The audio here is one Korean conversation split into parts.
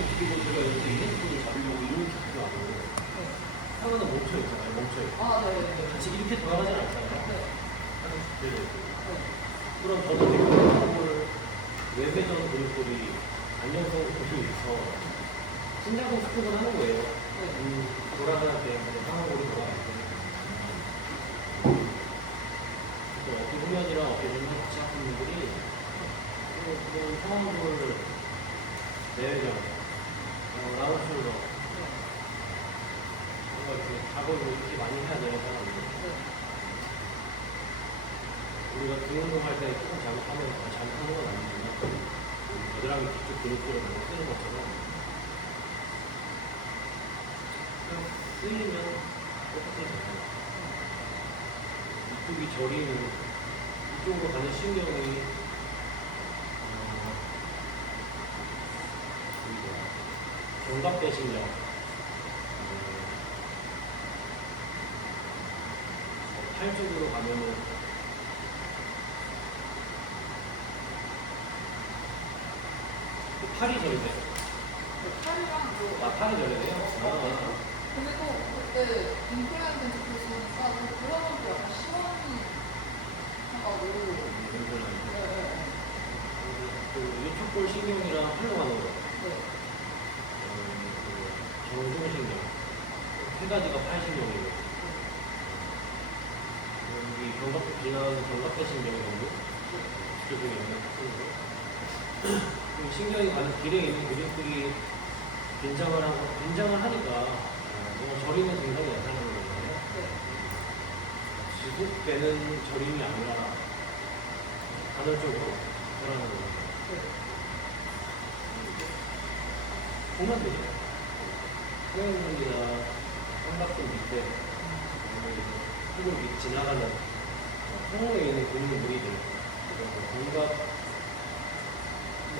그리고 제가 여기서 이네트를 잡으려고 이렇게 들어가고 하면은 멈춰있잖아요. 멈춰있고 같이 이렇게 돌아가지 않잖아요. 네. 그럼 저는 이걸 외회전 근육골이 안정성 근육에서 신장성 스크을 하는 거예요. 돌아가는 때 상하골이 돌아갈 때 어깨 후면이랑 어깨 전면 같이 아픈 분들이 그런 상하골 내외전 라운드로 이렇게 작업을 이렇게 많이 해야 되는 사람들 우리가 등 운동할 때 조금 잘못하면 잘못하는 건 아니지만 겨드랑이 뒤쪽 근육들을 너무 쓰는 것처럼 그냥 쓰이면 똑같아져요. 이쪽이 저리는 이쪽으로 가는 신경이 견갑대신경 팔 쪽으로 가면은 팔이 저리돼요. 팔이랑 팔이 저리돼요? 근데 또 그때 임플란트 보시니까 그런 것도 약간 시원이 하고 이쪽 볼 신경이랑 팔로 가는 거. 정중신경. 세 가지가 팔신경이고. 여기 견갑대 지나가는 견갑대 신경 정도? 그 중에 있는 신경이 가는 길에 있는 근육들이 긴장을 하니까 뭔가 저리는 증상이 나타나는 거잖아요. 지속되는 저림이 아니라 간헐적으로 돌아가는 거예요. 보면 되죠. 소형근이나 삼각근 밑에 혹은 지나가는 항문에 있는 근육 무리들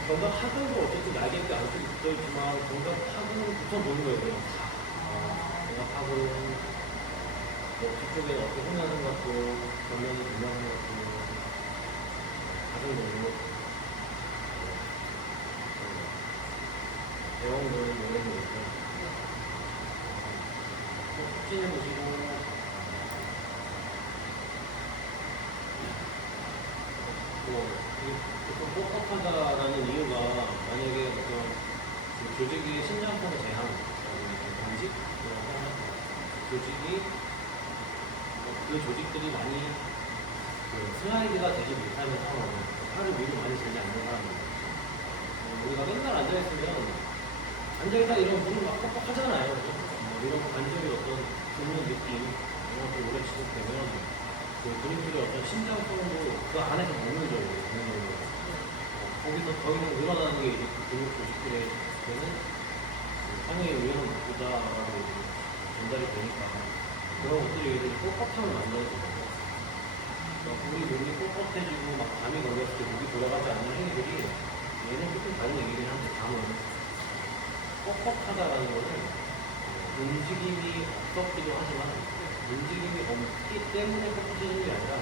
견갑 하근도 어쨌든 날개뼈 안쪽에 붙어있지만 견갑 하근은 붙어 보는 거예요. 견갑 하근 뒤쪽에 어깨 혼나는 것도 전면이 분명한 것도 가슴 근육 대원근 이런 거 있고 확진해보시고 보통 뻑뻑하다라는 이유가 만약에 어떤 조직의 신장성 제한, 단식, 조직이 그 조직들이 많이 슬라이드가 되지 못하는 상황, 팔을 위로 많이 들지 않는 사람입니다. 우리가 맨날 앉아있으면 앉아있다 이런 무릎 막 뻑뻑하잖아요. 이런 관절이 어떤 굽는 느낌, 이런 것들 오래 지속되면 그 근육들이 어떤 신장성으로 그 안에서 먹는 거예요. 거기서 더 이상 늘어나는 게 이제 그 근육 조직들에게는 상당히 위험한 것보다라고 전달이 되니까 그런 것들이 얘들이 뻣뻣함을 만들어주고 우리 몸이 뻣뻣해지고 막 감이 걸렸을 때 목이 돌아가지 않는 행위들이 얘는 조금 다른 얘기긴 한데 감은 뻑뻑하다라는 거는 움직임이 없었기도 하지만 움직임이 없기 때문에 뻑뻑해지는 게 아니라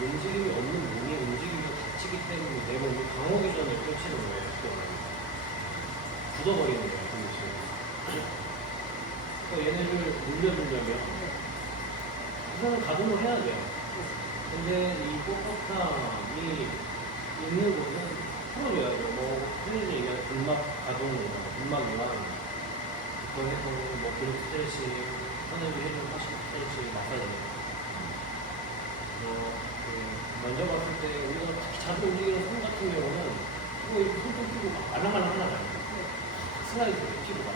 움직임이 없는 몸이 움직임이 갇히기 때문에 내 몸이 방어기전을 펼치는 거예요. 굳어버리는 거예요. 그러니까 얘네를 물려주려면 우선은 가동을 해야 돼요. 근데 이 뻑뻑함이 있는 곳은 풀어줘야죠. 흔히 얘기하는 근막 가동이나 근막이나 그거에서 근육 스트레칭, 하늘도 해주고 하시고 스트레칭, 마사지 만져봤을 때 우리가 잘 움직이는 손 같은 경우는 이거 이렇게 손톱 끼고 막 말랑말랑 하나잖아요. 슬라이드 피부가.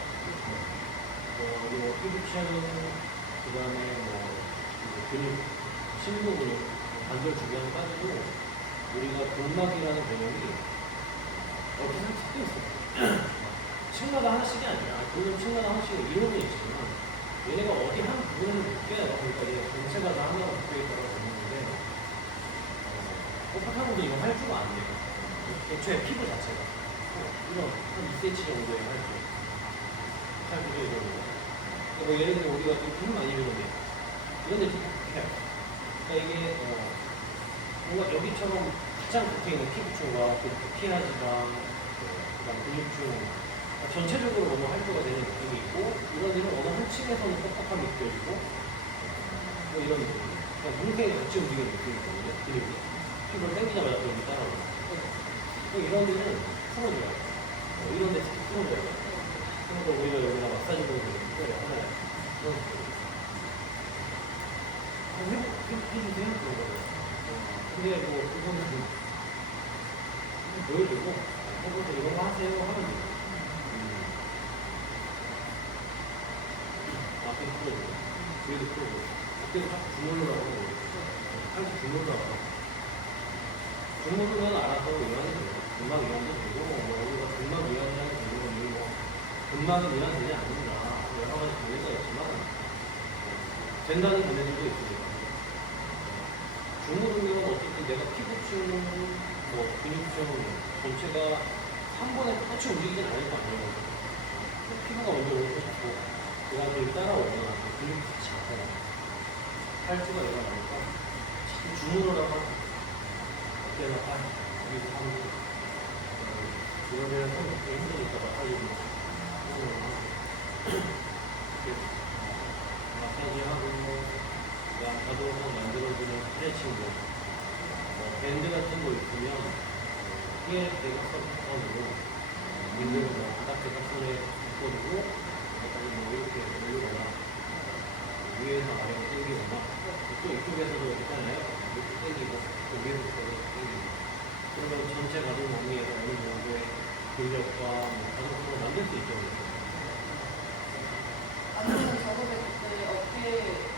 그리고 피부 취향은 그 다음에 근육, 심부 근육, 관절 주변까지도 우리가 근막이라는 개념이 어디서 섞여 있어요. 층마다 하나씩이 아니라 근육 층마다 하나씩 이론은 있지만 얘네가 어디 한 부분을 묶여요. 그러니까 얘가 전체가 다 하나가 묶여있다고 보는데 뻣뻣한 분도 이건 활주가 안 돼요. 애초에 피부 자체가 이런 한 2cm 정도의 활주 활주가 이 정도. 예를 들어 우리가 좀 힘 많이 주는데 이런 데 좀 해요. 그러니까 이게 뭔가 여기처럼 가장 겉에 있는 피부층과 그 피하지방, 그다음 근육층 전체적으로 너무 활주가 되는 느낌이 있고 이런 일은 어느 한 층에서는 뻑뻑함이 느껴지고 뭐 이런 느낌. 그냥 뭉탱이 같이 움직이는 느낌이거든요. 근육이 피부를 당기자마자 그런 게 따라오고 이런 데는 풀어줘요. 이런 데 특히 풀어줘요. 그래서 우리가 여기다 마사지 보는 거 하나요. 그런 느낌. 해주세요? 그런 거예요. 근데 뭐 그거는 보여주고 해보세요. 이런 거 하세요 하면 돼요. 앞에서 풀어주고 뒤에도 풀어주고 어깨도 자꾸 주물러라고 하고 팔도 주물러라고 하고 주물르면 알아서 이완이 돼요. 근막 이완도 되고 뭐 우리가 근막 이완이라는 개념이 뭐 근막이 이완되지 않는다 여러 가지 관계가 있지만 된다는 견해들도 있으니까 주무르면 어쨌든 내가 피부층 뭐 근육층 전체가 한 번에 똑같이 움직이진 않을 거 아니에요. 피부가 먼저 오고 싶고 그 다음에 따라오면 근육이 같이 아파요. 팔주가 일어나니까 자꾸 주물러라고 하고 어깨나 팔 여기서 하고 그러면 손이 힘드니까 마사지도 이렇게 마사지하고 자동으로 만들어주는 스트레칭도 밴드 같은 거 있으면 피해 대각선으로 민들고 바닥 대각선에 묶어주고 뭐 이렇게 올리거나 위에서 아래로 당기거나 또 이쪽에서도 있잖아요. 이렇게 당기고 또 위에서 당기고 그러면 전체 가동 범위에서 어느 정도의 근력과 가동성을 만들 수 있죠. 아니면 저번에 그때 어깨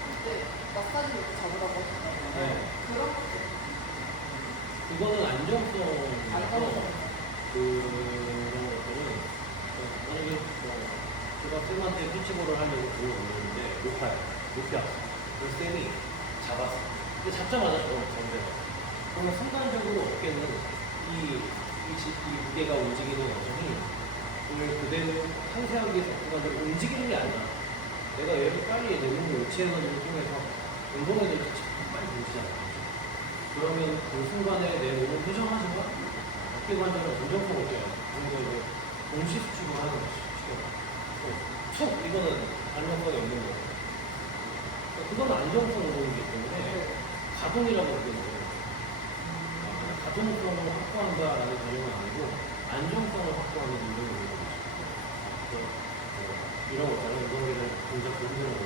그때 마사지 이렇게 잡으라고 하셨잖아요. 네. 그런 것도 그거는 안정성이라서 그런 것들은 만약에 제가 쌤한테 피치볼을 하려고 공을 올렸는데 높아요. 높이 왔어. 그래서 쌤이 잡았어. 근데 잡자마자 정대가. 그러면 순간적으로 어깨는 이 무게가 움직이는 여정이 오늘 그대로 상세하게 접근하고 움직이는 게 아니라 내가 얘를 빨리 내 몸을 유치해가지고 통해서 운동해줄 때 빨리 움직이잖아. 그러면 그 순간에 내 몸을 회전하지만 어깨 관절은 안정성을 줘요. 그래서 이제 동시 수축을 하는 거죠. 툭! 이거는 안정성이 없는 거예요. 그건 안정성 운동이기 때문에 가동이라고 부르는 거예요. 가동성을 확보한다라는 개념은 아니고 안정성을 확보하는 운동이 있는 거죠. 이런 거 있잖아요. 운동에 대한 동작 보여주는 거.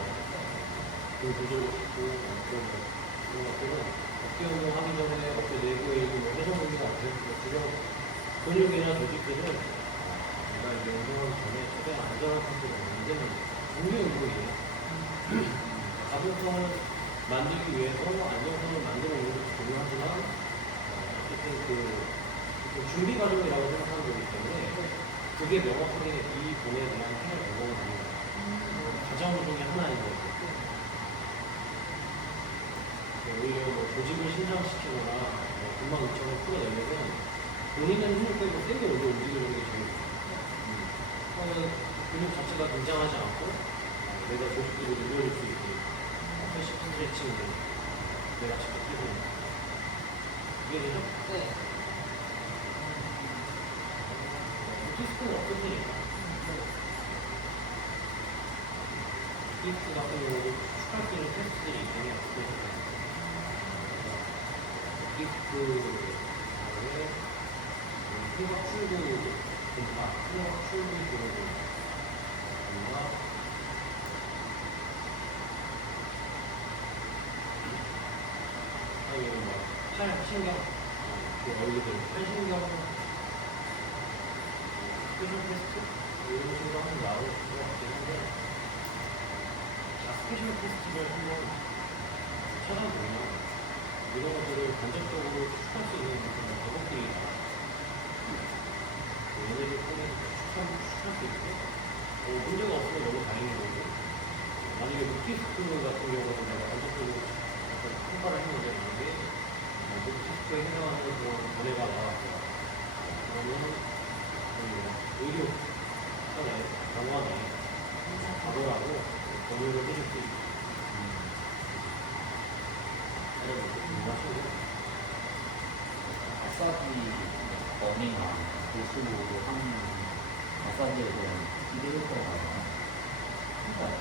그 구조를 갖고 그런 것들은 어깨 운동하기 전에 어깨 내부에 있는 회전 운동 같은 주변 근육이나 조직들은 내가 이제 운동하기 전에 최대한 안전한 상태로 만드는 종류 운동이에요. 가동성을 만들기 위해서 안정성을 만드는 운동도 중요하지만 어쨌든 그 준비 과정이라고 생각하는 거기 때문에 그게 명확하게 이 본에 대한 해결 방법은 아닙니다. 가장 중에 하나인 거죠. 오히려 뭐 조직을 신장시키거나 근막 이청을 풀어내려면 본인은 힘을 빼고 세게 올려 움직이는 게 제일 좋아요. 근육 자체가 긴장하지 않고 내가 조직들을 늘려줄 수 있게 훨씬 스트레칭을 내가 직접 해보는 이해되죠? 네. 디스크는 없었으니까 디스크 같은 경우도 축할 수 있는 테스트들이 굉장히 없어요. 디스크의 휘박 출구 분파, 휘박 출구 교로가 아니면 뭐 팔신경, 그 얼굴들 팔신경 스페셜 테스트 이런 식으로 하면 나올 것 같긴 한데 스페셜 테스트를 한번 찾아보면 이런 것들을 간접적으로 추측할 수 있는 그런 작업들이 얘네를 통해서 추측할 수 있고 문제가 없으면 너무 다행인 거고 만약에 루티스크 같은 경우는 내가 간접적으로 평가를 했는데 만약에 루티스크에 해당하는 그런 견해가 나왔어 그러면 의료 차원에 병원에 가보라고 권유를 해줄 수 있고 마사지 어닝이나 보수로 하는 마사지에 대한 기대 효과가 큰가요?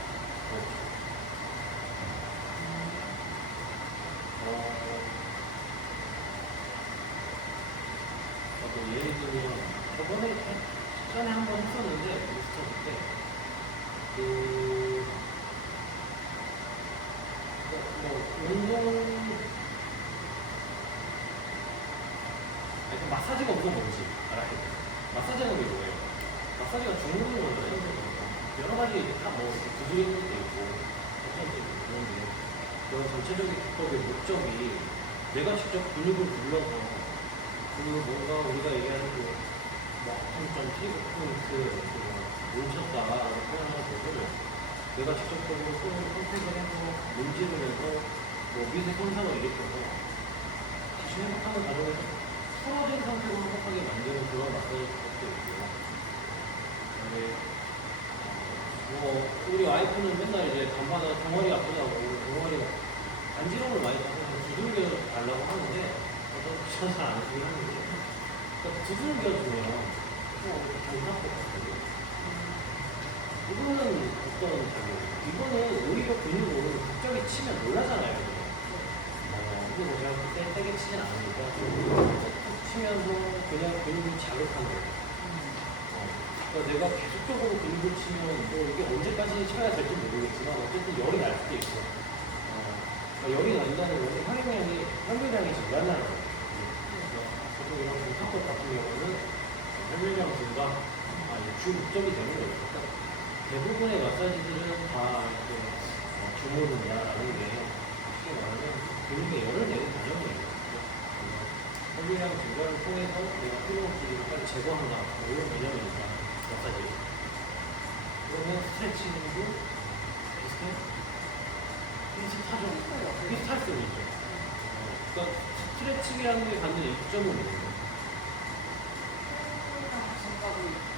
예를 들면 저번에 전에 한 번 했었는데 미스터 그때 운동 마사지가 우선 뭔지 알아야 돼. 마사지가 뭐예요? 마사지가 주무르는 거잖아요. 여러 가지 다뭐 구조적인 것도 있고 전체적인 그런데 그런 전체적인 기법의 목적이 내가 직접 근육을 불러서 그 뭔가 우리가 얘기하는 그뭐 아픔점 피부 포인트 뭉쳤다라고 표현하는 것을 내가 직접적으로 손으로 선택을 해서 문지를 해서 뭐 미세 손상을 일으켜서 다시 회복하는 과정에서 풀어진 상태로 회복하게 만드는 그런 마사지 기법도 있고요. 뭐 우리 와이프는 맨날 이제 간판에 덩어리 아프다고 덩어리가 간지럼을 많이 타서 두들겨 달라고 하는데 저는 잘안 쓰긴 하는데 그러니까 두들겨 주면 괜찮을 것 같아요. 이거는 어떤 이거는 오히려 근육을 갑자기 치면 놀라잖아요. 근데 뭐 제가 그때 세게 치진 않으니까 치면서 그냥 근육을 자극하는 거예요. 그러니까 내가 계속적으로 근육을 치면 뭐 이게 언제까지 쳐야 될지 모르겠지만 어쨌든 열이 날 수도 있고 그러니까 열이 난다는 것은 혈류량이 증가한다는 거예요. 그래서 보통 이런 공탁법 같은 경우는 혈류량 증가 주 목적이 되는 거예요. 그러니까 대부분의 마사지들은 다 이렇게 주무른다라는 게 쉽게 말하면 근육에 열을 내는 과정이에요. 혈류량 증가를 통해서 내가 필요한 기질을 빨리 제거한다 이런 개념이니까 마사지. 그러면 스트레칭도 비슷해? 비슷하죠. 비슷할 수 있죠. 그러니까 스트레칭이라는 게 갖는 이점은 뭐예요? 증가도 있고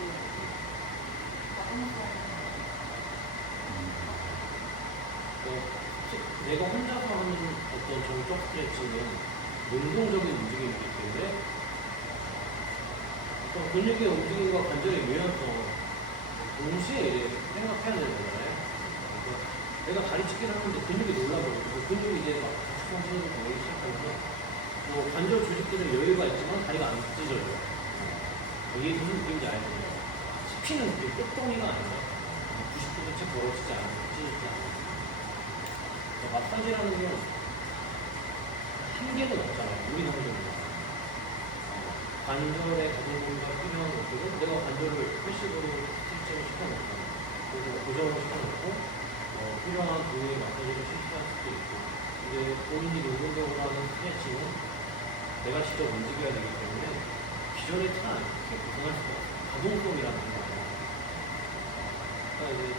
내가 혼자서 하는 어떤 정적 스트레칭은 능동적인 움직임이기 때문에 어떤 근육의 움직임과 관절의 유연성 동시에 이제 생각해야 되는 거잖아요. 내가 다리 찢기를 하는데 근육이 놀라버리고 근육이 이제 막 성신으로 보이기 시작하면서 뭐 관절 조직들은 여유가 있지만 다리가 안 찢어져요. 이게 무슨 느낌인지 알죠? 씹히는 느낌, 끝동이가 아니라 90도도 채 벌어지지 않고 찢어지지 않고 마사지라는 건 한계는 없잖아요. 우리 정도는. 관절에 가동범위가 필요한 것들은 내가 관절을 회식으로 스트레칭을 시켜놓고 그래서 고정을 시켜놓고 필요한 부위의 마사지를 실시할 수도 있고 근데 본인이 능동적으로 하는 스트레칭은 내가 직접 움직여야 되기 때문에 기존의 틀은 이렇게 구성할 수가 없어요. 가동성이라는 게 많아요. 그러니까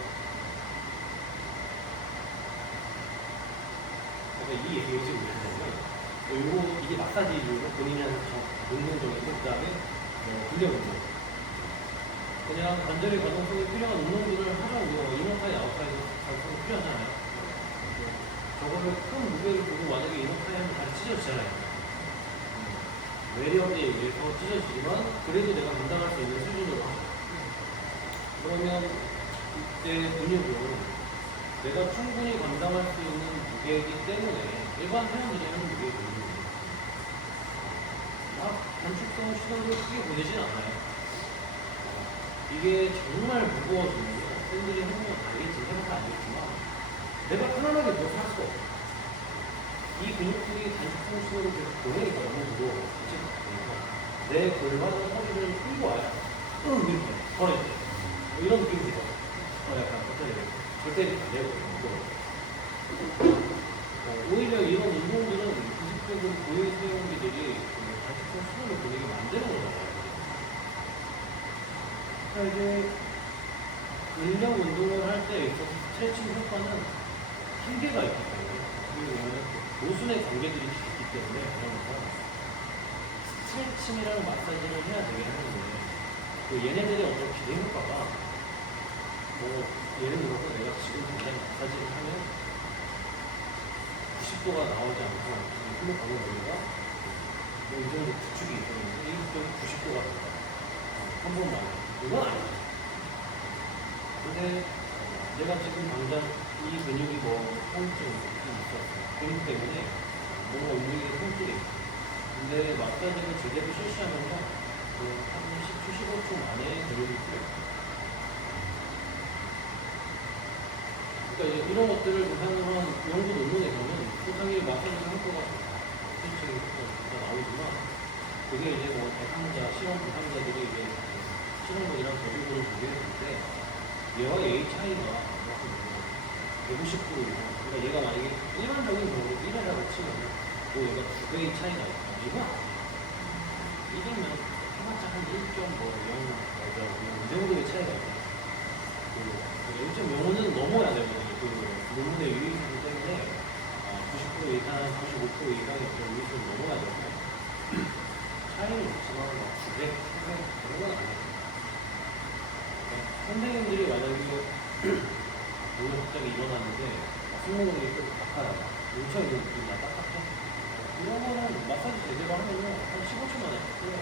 이 얘기 요즘 왜 하냐면 이게 마사지 이유로 본인이 하는 운동적이고 그 다음에 근력 운동 그냥 관절의 가동성이 필요한 운동들을 하자고 이너타이 아웃타이도 가동성이 필요하잖아요. 저거를 큰 무게를 두고 만약에 이너타이 하면 다리 찢어지잖아요. 외력에 의해서 찢어지지만 그래도 내가 감당할 수 있는 수준으로 하죠. 그러면 이때 근육은 내가 충분히 감당할 수 있는 무게이기 때문에 일반 사람들이 하는 무게에 걸리는 거예요. 막 단축성 시간도 크게 보내진 않아요. 이게 정말 무거워지면 팬들이 해보면 알겠지만 내가 편안하게 누워서 할 수가 없어. 이 근육들이 단축성 시간을 계속 보내니까 너무 무거워. 내 골반과 허리를 끌고 와야 이렇게 걸어야 돼. 이런 느낌이 들어. 약간 절대 안 되거든요. 오히려 이런 운동들은 기술적으로 고유 수행기들이 단축성 수준을 보내게 만드는 거잖아요. 그러니까 이제 근력 운동을 할 때 있어서 스트레칭 효과는 한계가 있기 때문에 그리고 모순의 관계들이 있기 때문에 그러니까 스트레칭이라는 마사지를 해야 되긴 하는데 얘네들의 어떤 기대 효과가 뭐 예를 들어서 내가 지금 당장 마사지를 하면 90도가 나오지 않고 힘을 가는 거리가 뭐 이 정도 구축이 있었는데 이 정도 90도가 된다. 한 번 나와요. 이건 아니죠. 근데 내가 지금 당장 이 근육이 뭐 통증이 있었어. 근육 때문에 뭔가 움직이는 통증이 있어. 근데 마사지를 제대로 실시하면서 한 10초, 15초 만에 근육이 풀려. 그러니까 이제 이런 것들을 바탕으로 한 연구 논문에서는 소상히 마사지 효과가 스트레칭 효과가 나오지만 그게 이제 뭐 대상자, 실험 대상자들이 이제 실험물이랑 대부분을 비교했을 때 얘와 얘의 차이가 150% 이상. 그러니까 얘가 만약에 일반적인 경우로 1회라고 치면 또 얘가 2배의 차이가 있다. 이거 1이면 해봤자 한 1.0, 이 정도의 차이가 있다. 1.05는 넘어야 되거든요. 그 논문의 유의수 때문에 90% 이상, 95% 이상의 그런 유의수를 넘어야 되고 차이는 없지만 900, 300 그런 건 아니에요. 선생님들이 만약에 오늘 갑자기 일어났는데 승모근이 좀 아파요. 뭉쳐있는 느낌이나 딱딱해. 이런 거는 마사지 제대로 하면은 한 15초 만에 풀려요.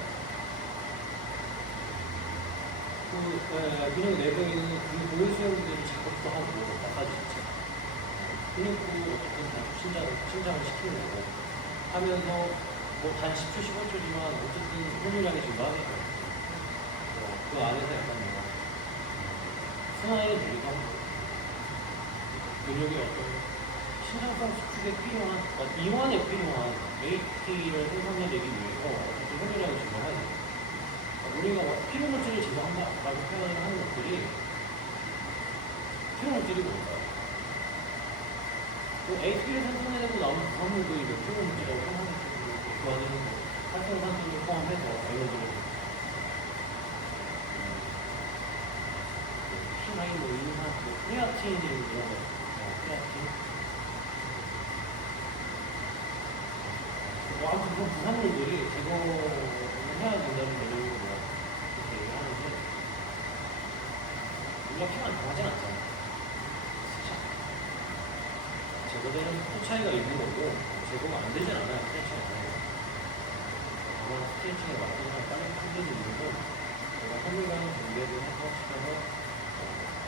근육 내부에 있는 그 고유수용들이 작업도 하고 마사지 자체. 근육도 어쨌든 다 신장을 시키는 거고 하면서 뭐 단 10초, 15초지만 어쨌든 혼유량이 증가하니까 그 안에서 약간 뭐가 순환이 되기도 하고 근육의 어떤 신장성 수축에 필요한 이완에 필요한 AT를 생산해내기 위해서 어쨌든 혼유량이 증가해야 돼요. 우리가 피로물질을 제거한다라고 표현을 하는 것들이 피로물질이 뭘까요? AT를 생산해내고 나오는 부합물도 이제 피로물질이라고 생각하는 그 안에는 활성산소를 포함해서 에너지를 P9, 뭐 인산, 크레아틴이 이런 거, 크레아틴. 아무튼 그런 부산물들이 제거해야 된다는 내용으로 이렇게 얘기하는데 우리가 피가 안 통하진 않잖아. 제거되는 또 차이가 있는 거고 제거가 안 되진 않아요. 스트레칭이 안 해요. 아마 스트레칭에 맞춰서 빨리 풀리는 이유는 제가 섬유량 분배를 해서 시켜서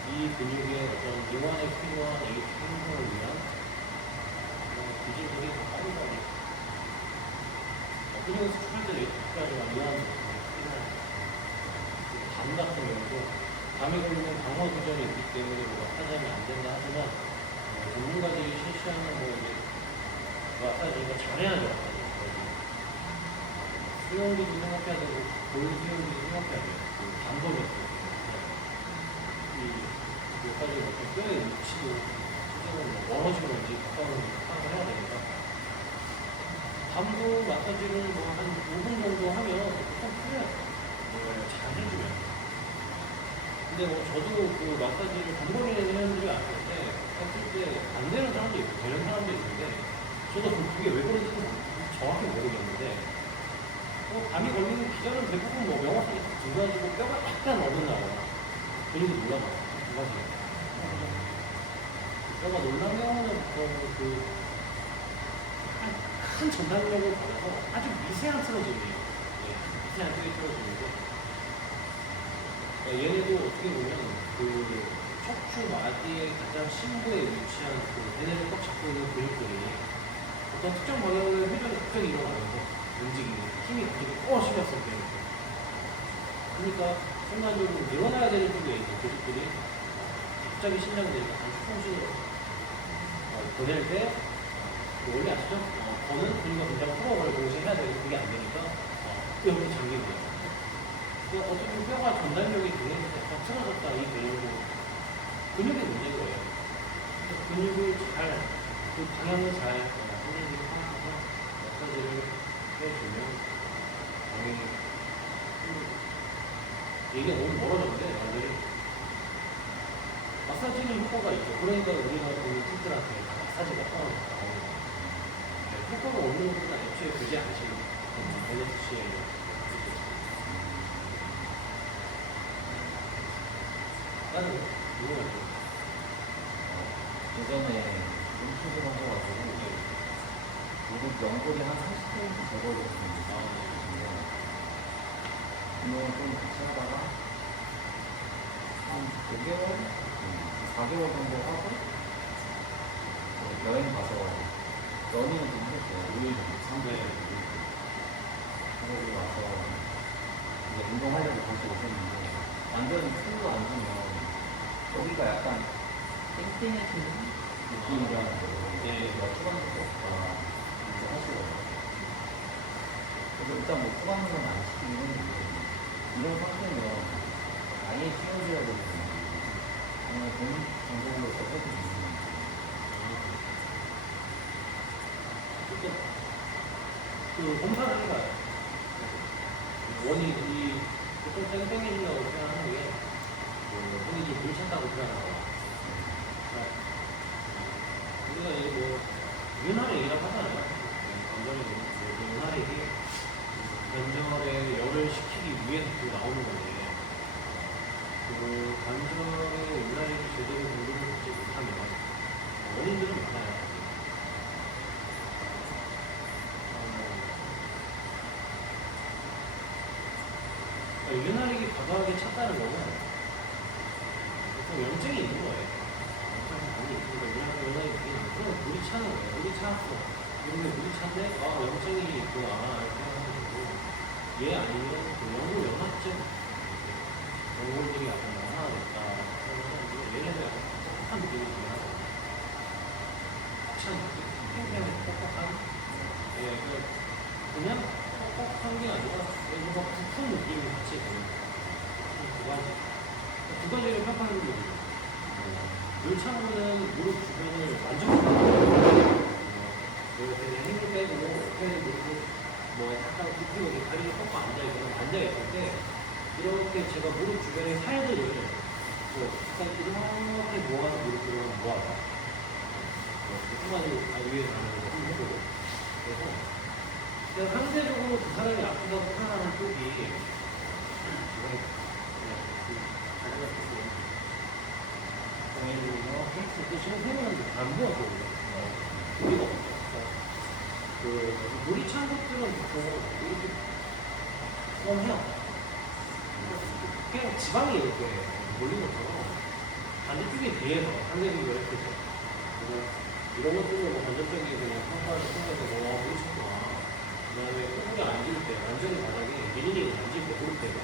이 근육의 어떤 이완에 필요한 AT 행동을 위한 기질들이 더 빨리 가게 근육을 수축할 때 AT까지만 이완이 필요한 담 같은 경우도 담에 걸리는 방어 구전이 있기 때문에 뭐 마사지하면 안 된다 하지만 전문가들이 실시하는 뭐 이제 마사지가 잘해야 돼요. 수영기도 생각해야 되고 볼 수영기도 생각해야 돼요. 담도력도 몇 가지 어떤 뼈의 위치도 실제로 멀어지는 건지 가까운지 파악을 해야 되니까 담도 마사지를 뭐 한 5분 정도 하면 보통 풀려요. 잘 해주면. 근데 뭐 저도 그 마사지를 담 걸리는 회원들이 왔을 때 했을 때 안 되는 사람도 있고 되는 사람도 있는데 저도 그게 왜 그런지 정확히 모르겠는데 담이 걸리는 기전은 대부분 뭐 명확하게 증가지고 뼈가 약간 어긋나거나 근육이 놀라거나 두 가지예요. 뼈가 놀란 경우는 큰 전달력을 받아서 아주 미세한 틀어짐이에요. 미세한 틀이 틀어지는데 얘네도 어떻게 보면 그 척추 마디의 가장 심부에 위치한 그 얘네를 꽉 잡고 있는 근육들이 어떤 특정 방향의 회전이 갑자기 일어나면서 움직이는 힘이 갑자기 실렸을 때 그러니까 순간적으로 늘어나야 되는 쪽에 있는 근육들이 갑자기 신장되니까 단축통신으로 보낼 때 원래 아시죠? 저는 근육과 굉장히 풀어버려 동시에 해야 되는데 그게 안 되니까 여기 잠기는 거예요. 어쨌든 뼈가 전달력이 되면서 약간 틀어졌다 이 근육은 근육의 문제인 거예요. 근육을 그 방향을 잘 선생님이 파악해서 마사지를 해주면 당연히 얘기가 너무 멀어졌는데 완전히 마사지는 효과가 있죠. 그러니까 우리가 보는 팀들한테 마사지가 나오는 거예요. 효과가 없는 것보다 애초에 되지 않으시는 LSC에 다른 거? 궁금하죠? 예전에 음식을 하셔가지고 무릎 연골이 한 30cm 돼버렸습니다. 운동을 좀 같이 하다가 한 5개월 4개월 정도 하고 여행 가서 러닝을 좀 했어요. 5일 정도, 3일 한국에 와서 이제 운동하려고 다시 오셨는데 완전히 풀로 앉으면 여기가 약간 땡땡해지는 느낌이라는 거예요. 네. 제가 추가하는 것도 없다 이렇게 하시거든요. 그래서 일단 뭐 추가하는 건 안 시키긴 했는데 이런 상태면 아예 씌워줘야 되거든요. 그냥 본 정도로서 해도 되는 거죠. 그 검사를 해봐요. 원이 이 보통 땡땡해지려고 표현하는 게 흔히 좀 물찼다고 표현하고 우리가 이제 뭐 윤활액이라고 하잖아요. 관절이 윤활액이 관절에 열을 식히기 위해서 그 나오는 건데 그 관절에 윤활액이 제대로 공급을 받지 못하면 원인들은 많아요. 윤활액이 과도하게 찼다는 거는 보통 염증이 있는 거예요. 염증이 많이 있으니까 윤활액이 그럼 물이 차는 거예요. 물이 차서 그런데 물이 찬데 염증이 있구나 이렇게 해가지고 얘 아니면 그 연골연화증 연골들이 약간 완화됐다 그러면 얘네들 약간 뻑뻑한 느낌이 들긴 하고 뻑뻑한 느낌? 팽팽한 뻑뻑한? 예, 그냥 뻑뻑한 게 아니라 뭔가 부푼 느낌이 같이 드는 두 가지를 평가하는 거죠. 물 차는 거는 무릎 주변을 만져보고 이렇게 힘을 빼고 옆에 무릎을 뭐 약간 굽히고 다리를 꺾고 앉아있을 때 이렇게 제가 무릎 주변의 살들을 약간 이렇게 모아서 무릎으로 모아서 순간으로 위에서 가는 거 해보고 그래서 상대적으로 그 사람이 아프다고 생각하는 쪽이 헬스 또 지금 세면은 안 보였거든요. 우리가 물이 찬 것들은 보통 이렇게 뻔해요. 그냥 지방이 이렇게 몰린 것처럼 반대쪽에 대해서 상대적으로 이렇게 이런 것들은 뭐 건전적인 그냥 평가를 통해서 물이 찼구나. 그 다음에 꼬부리 앉을 때, 완전히 바닥에 미리링 앉을 때, 그럴 때도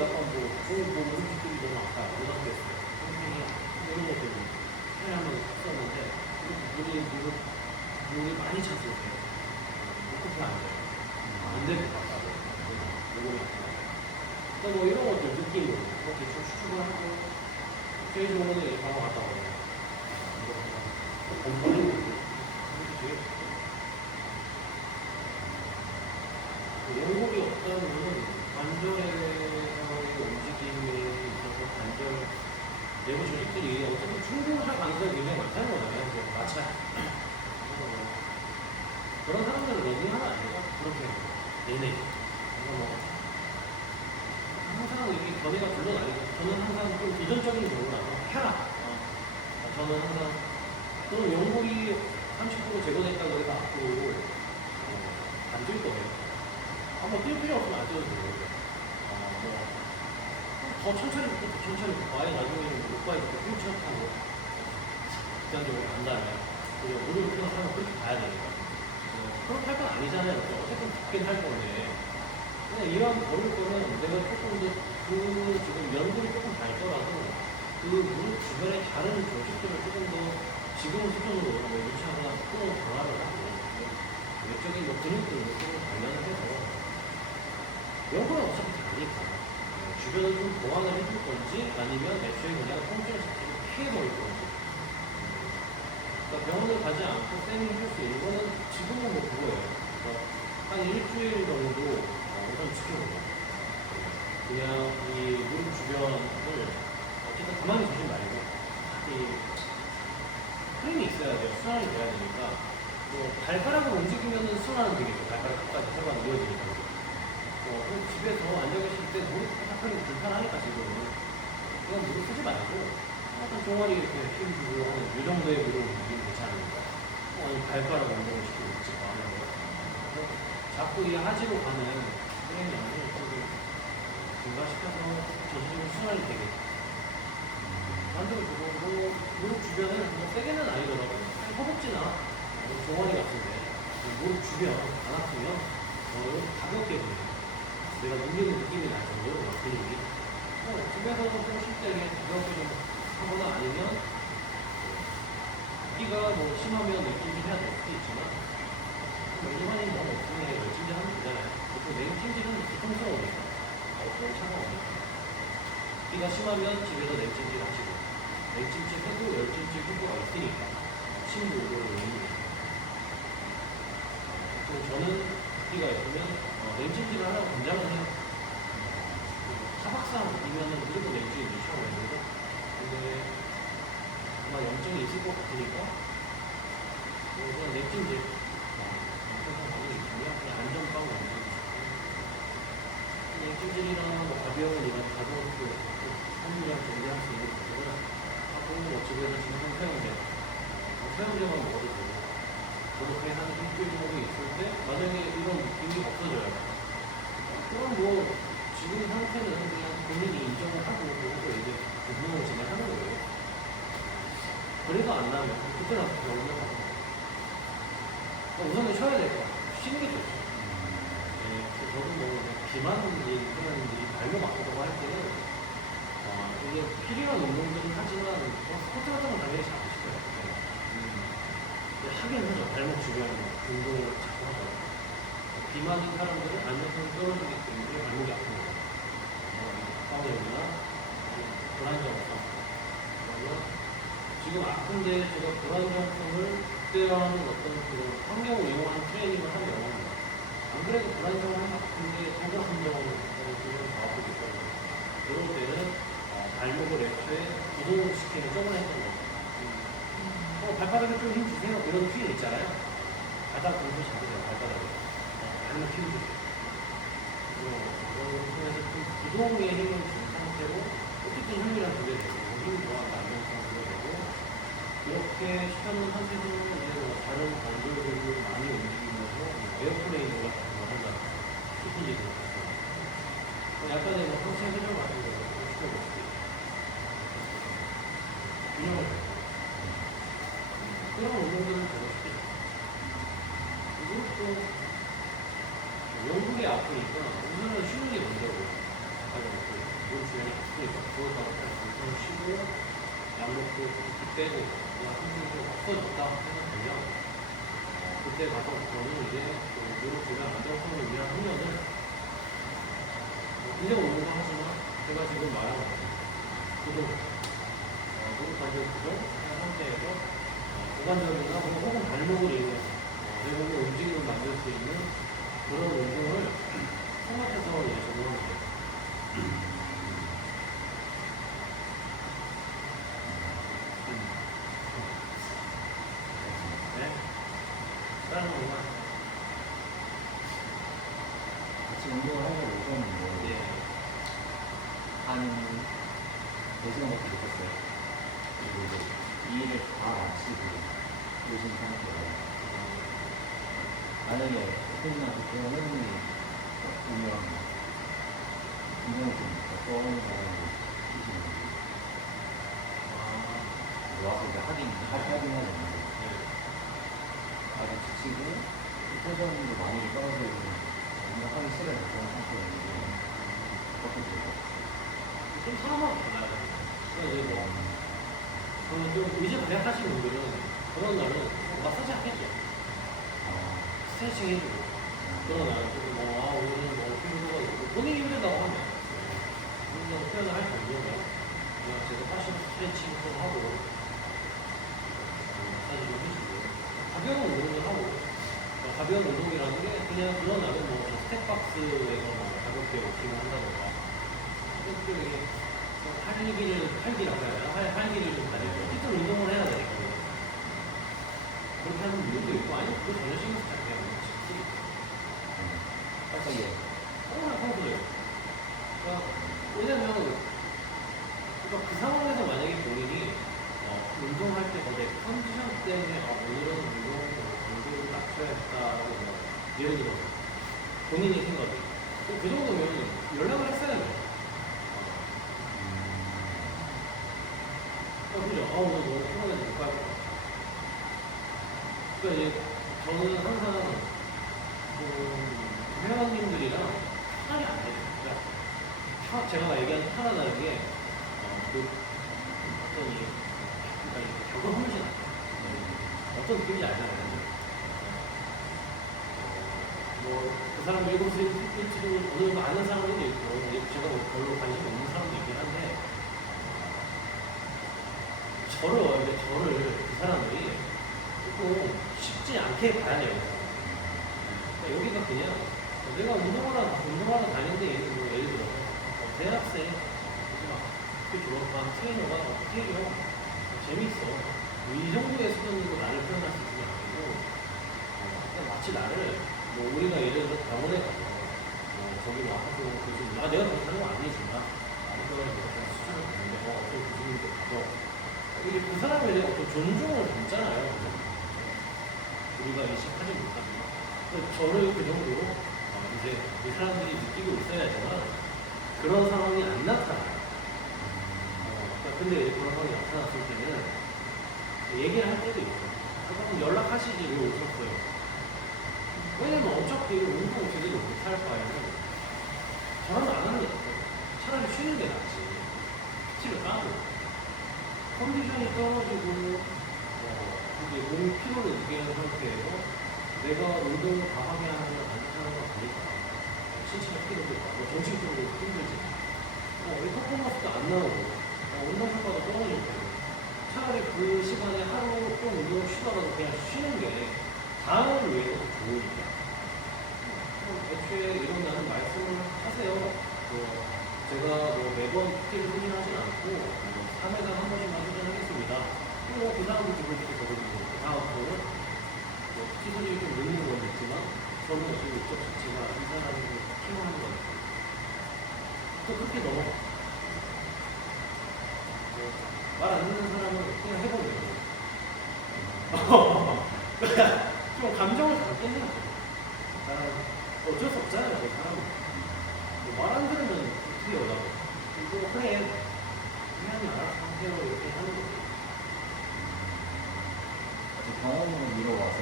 약간 무릎들이 너무 아파요. 그 상태에서 이런 것들이 해야 한번 썼는데 물이 많이 찼을 때 무릎이 안 돼요. 안 되고 바빠요. 무릎이 아파요. 뭐 이런 것들 느낌으로 그렇게 좀 추측을 하고 제일 좋은 거는 바로 갔다 오고 연골이 없다는 것은 관절에서의 움직임이 있어서 관절 내부 조직들이 어쨌든 충분할 가능성이 굉장히 많다는 거잖아요. 마찰. 그런 사람들은 러닝하면 안 돼요. 그렇게 내내. 항상 이렇게 견해가 불러나니까 저는 항상 좀 이전적인 경우라서 해라. 저는 항상 저는 연골이 30% 제거됐다고 해서 앞으로 안 뛸 거예요. 한번 뛸 필요 없으면 안 뛰어도 돼요. 더 천천히 붙고 더 천천히 붙고 아예 나중에는 오빠에 붙고 휠체어 타고 극단적으로 간다면 무릎을 끊어서 하면 그렇게 가야 되니까 그렇게 할 건 아니잖아요. 어쨌든 붙긴 할 건데 그냥 이왕 걸을 거는 내가 조금 더 지금 연골이 조금 닳더라도 그 무릎 주변의 다른 조직들을 조금 더 지금 수준으로 유치하거나 또 강화를 하고 외적인 근육들을 좀 단련을 해서 연골은 어차피 다르니까 주변을 좀 보완을 해줄 건지 아니면 애초에 그냥 통증을 자체를 피해버릴 건지 그러니까 병원을 가지 않고 쌤이 해줄 수 있는 거는 지금은 뭐 그거예요. 한 일주일 정도 우선 지켜보고 그냥 이 무릎 주변을 어쨌든 가만히 두지 말고 이 흐름이 있어야 돼요. 순환이 돼야 되니까 발가락을 움직이면은 순환은 되겠죠. 발가락 끝까지 혈관이 이어지니까 그럼 집에서 앉아 계실 때 무릎 바닥하기 불편하니까 지금은 그냥 무릎 쓰지 말고 약간 종아리 이렇게 힘주고 하는 이 정도의 무릎 움직이면 괜찮으니까 아니 발가락 운동을 시키고 있지 않은 거 자꾸 이 하지로 가는 트레이닝을 좀 증가시켜서 전체적으로 순환이 되게 반대로 보고 무릎 주변은 세게는 아니더라고요. 그냥 허벅지나 종아리 같은데 무릎 주변 안 아프면 이렇게 가볍게 보여요. 내가 눌리는 느낌이 날 정도로 막 근육이 집에서 좀 쉽게 가볍게 좀 하거나 아니면 여기가 뭐 심하면 냉찜질 해야 될 수도 있지만 일반인 너무 없으면 열찜질 하면 되잖아요. 보통 냉찜질은 고통스러우니까 너무 차가우니까 여기가 심하면 집에서 냉찜질 하시고 냉찜질 해도 열찜질 효과가 있으니까 침도 오고 있는 저는 여기가 있으면 냉찜질을 하라고 권장을 해요. 차박상이면은 무조건 냉찜질 샤워해야 되고 근데 아마 염증이 있을 것 같으니까 그냥 냉찜질 항상 반응이 있으면 그냥 안전빵 냉찜질이랑 뭐 가벼운 이런 가벼운 산유량 정리할 수 있는 것들을 하고 뭐 집에서 진공 소형제만 먹어도 되고 그렇게 하는 일주일 정도 있을 때 만약에 이런 느낌이 없어져요. 그럼 뭐 지금 상태는 그냥 본인이 인정을 하고 거기서 이제 운동을 진행하는 거예요. 그래도 안 나면 그때는 병원을 가고 우선은 쉬어야 될 것 같아요. 쉬는 게 좋죠. 저도 뭐 비만인들이 발목 아프다고 할 때는 이게 필요한 운동들은 하지만 스쿼트 같은 건 당연히 잘 안 시켜요. 하긴 하죠. 발목 주변 운동을 자꾸 하더라고요. 비만인 사람들은 안면성이 떨어지기 때문에 발목이 아픈 거예요. 가까우나 불안정성 그러면 지금 아픈데 제가 불안정성을 극대화하는 어떤 그런 환경을 이용하는 트레이닝을 하면 안 그래도 불안정한 아픈데 소각 감정을 지금 더 아프기 때문에 그럴 때는 발목을 애초에 구동을 시키는 저번에 했던 거 발바닥에 좀 힘 주세요 이런 퀴즈 있잖아요. 바닥 공부 잡으세요. 발바닥에 발목 힘 주세요. 그런 통해서 좀 구동에 힘을 준 상태로 어쨌든 힘이랑 분배되고 힘 좋아 안정성 분배되고 이렇게 시켜놓은 상태에서는 이제 뭐 다른 관절들을 많이 움직이면서 에어플레인 같은 거 한다. 스피드도 약간의 뭐 상체 회전 같은 거 시켜볼 수 있고 균형을 그런 운동들을 제가 시키죠. 그리고 또 영국이 아프니까 우선은 쉬는 게 먼저고 몸 주변이 아프니까 그걸 따라 우선 쉬고 양목도 깊이 빼고 힘이 좀 없어졌다 생각하면 그때 가서 저는 이제 무릎 주변 안정성을 위한 훈련을 굉장히 운동도 하지만 제가 지금 말한 구동 무릎 관절 구동 상태에서 고관절이나 혹은 발목을 이용해서 내 몸의 움직임을 만들 수 있는 그런 운동을 생각해서 이제 적용하는 거예요. 네? 다른 거구나. 같이 운동을 하려고 오셨는데 예. 한 4시간밖에 못 했어요. 그리고 이제 이 일을 다 마치고 오신 상태로 만약에 팬분한테 그런 회원이 오면 운동을 좀 어떤 사람이 계시는지 와서 이제 하긴 해야 되는데 아직 지치고 표정도 많이 떨어져 있는 하기 싫은 그런 상태였는데 어떻게 돼요? 좀 사람마다 달라요. 그래서 이제 뭐 저는 좀 의지부여하시는 분들은 그런 날은 마사지 하겠죠. 스트레칭 해주고 그런 날은 조금 오늘은 뭐 피부가 있고 본인이 힘들다고 하면 그런 표현을 할 정도면 그냥 제가 파시는 스트레칭 좀 하고 마사지 좀 해주고 가벼운 운동을 하고 가벼운 운동이라는 게 그냥 그런 날은 뭐 스텝박스에서 가볍게 워킹을 한다던가 이렇게 활기라고 해야 되나? 활기를 좀 가지고 어쨌든 운동을 해야 되니까 그렇게 하는 분들도 있고 아니면 그거 전혀 신경 쓰지 않게 하는 거지. 깜짝이야. 평소래요. 왜냐면 그 상황에서 만약에 본인이 운동할 때 거기에 컨디션 때문에 오늘은 운동을 낮춰야겠다라고 예를 들어서 본인의 생각이 그 정도면 연락을 했어야 돼요. 그죠? 오늘 너무 피곤해서 못 갈 것 같아. 그러니까 이제 저는 항상 회원님들이랑 편이 안 돼요. 그러니까 제가 얘기한 편하다는 게 어떤 그러니까 벽을 허물진 않아요. 어떤 느낌인지 알잖아요. 그 사람 읽어서 일지도 어느 정도 아는 사람도 있고, 제가 별로 관심 없는 사람도 있긴 한데, 저를 그 사람들이 조금 쉽지 않게 봐야 돼요. 그러니까 여기가 그냥 내가 운동하러 다니는데, 예를 들어, 대학생, 학교 졸업한 트레이너가 어떻게 해요? 재밌어. 이 정도의 수준으로 나를 표현할 수 있는 게 아니고, 그냥 마치 나를, 우리가 예를 들어 병원에 가서, 저기 와서 교수님, 내가 그렇다는 거 아니지만, 그런 수준을 보는데, 어떤 교수님도 가서, 이게 그 사람에 대한 어떤 존중을 담잖아요. 우리가 인식하지 못하지만. 저를 그 정도로, 이제 이 사람들이 느끼고 있어야지만, 그런 상황이 안 나타나요. 근데 그런 상황이 나타났을 때는, 얘기를 할 때도 있고, 그럼 연락하시지 왜 오셨어요? 왜냐면 어차피 운동 제대로 못할 바에는 저랑 안 하는 게 낫고 차라리 쉬는 게 낫지. PT를 까고 컨디션이 떨어지고 이제 몸이 피로를 느끼는 상태에서 내가 운동을 과하게 하는 건 하는 건 아니까 신체적 피로도 있고 정신적으로 힘들지. 이 퍼포먼스도 안 나오고 운동 효과도 떨어질 테고 차라리 그 시간에 하루 좀 운동을 쉬다가도 그냥 쉬는 게 다음을 위해서 좋으니까. 애초에 이런 나는 말씀을 하세요. 제가 매번 PT를 소진하진 않고 3회당 한 번씩만 소진하겠습니다. 그리고 그 다음부터 그렇게 저거든요. 그 다음부터는 PT 소진이 좀 늦는 건 있지만 저는 지금 목적 자체가 이 사람이 필요한 거니까. 또 그렇게 넘어가. 말 안 듣는 사람은 그냥 해보면 좀 감정을 갖긴 해요. 어쩔 수 없잖아요, 그 사람은. 말 안 들으면 어떻게 하려고. 이거 그래. 그냥 알아서 하세요. 이렇게 하는 거죠. 병원으로 미뤄와서,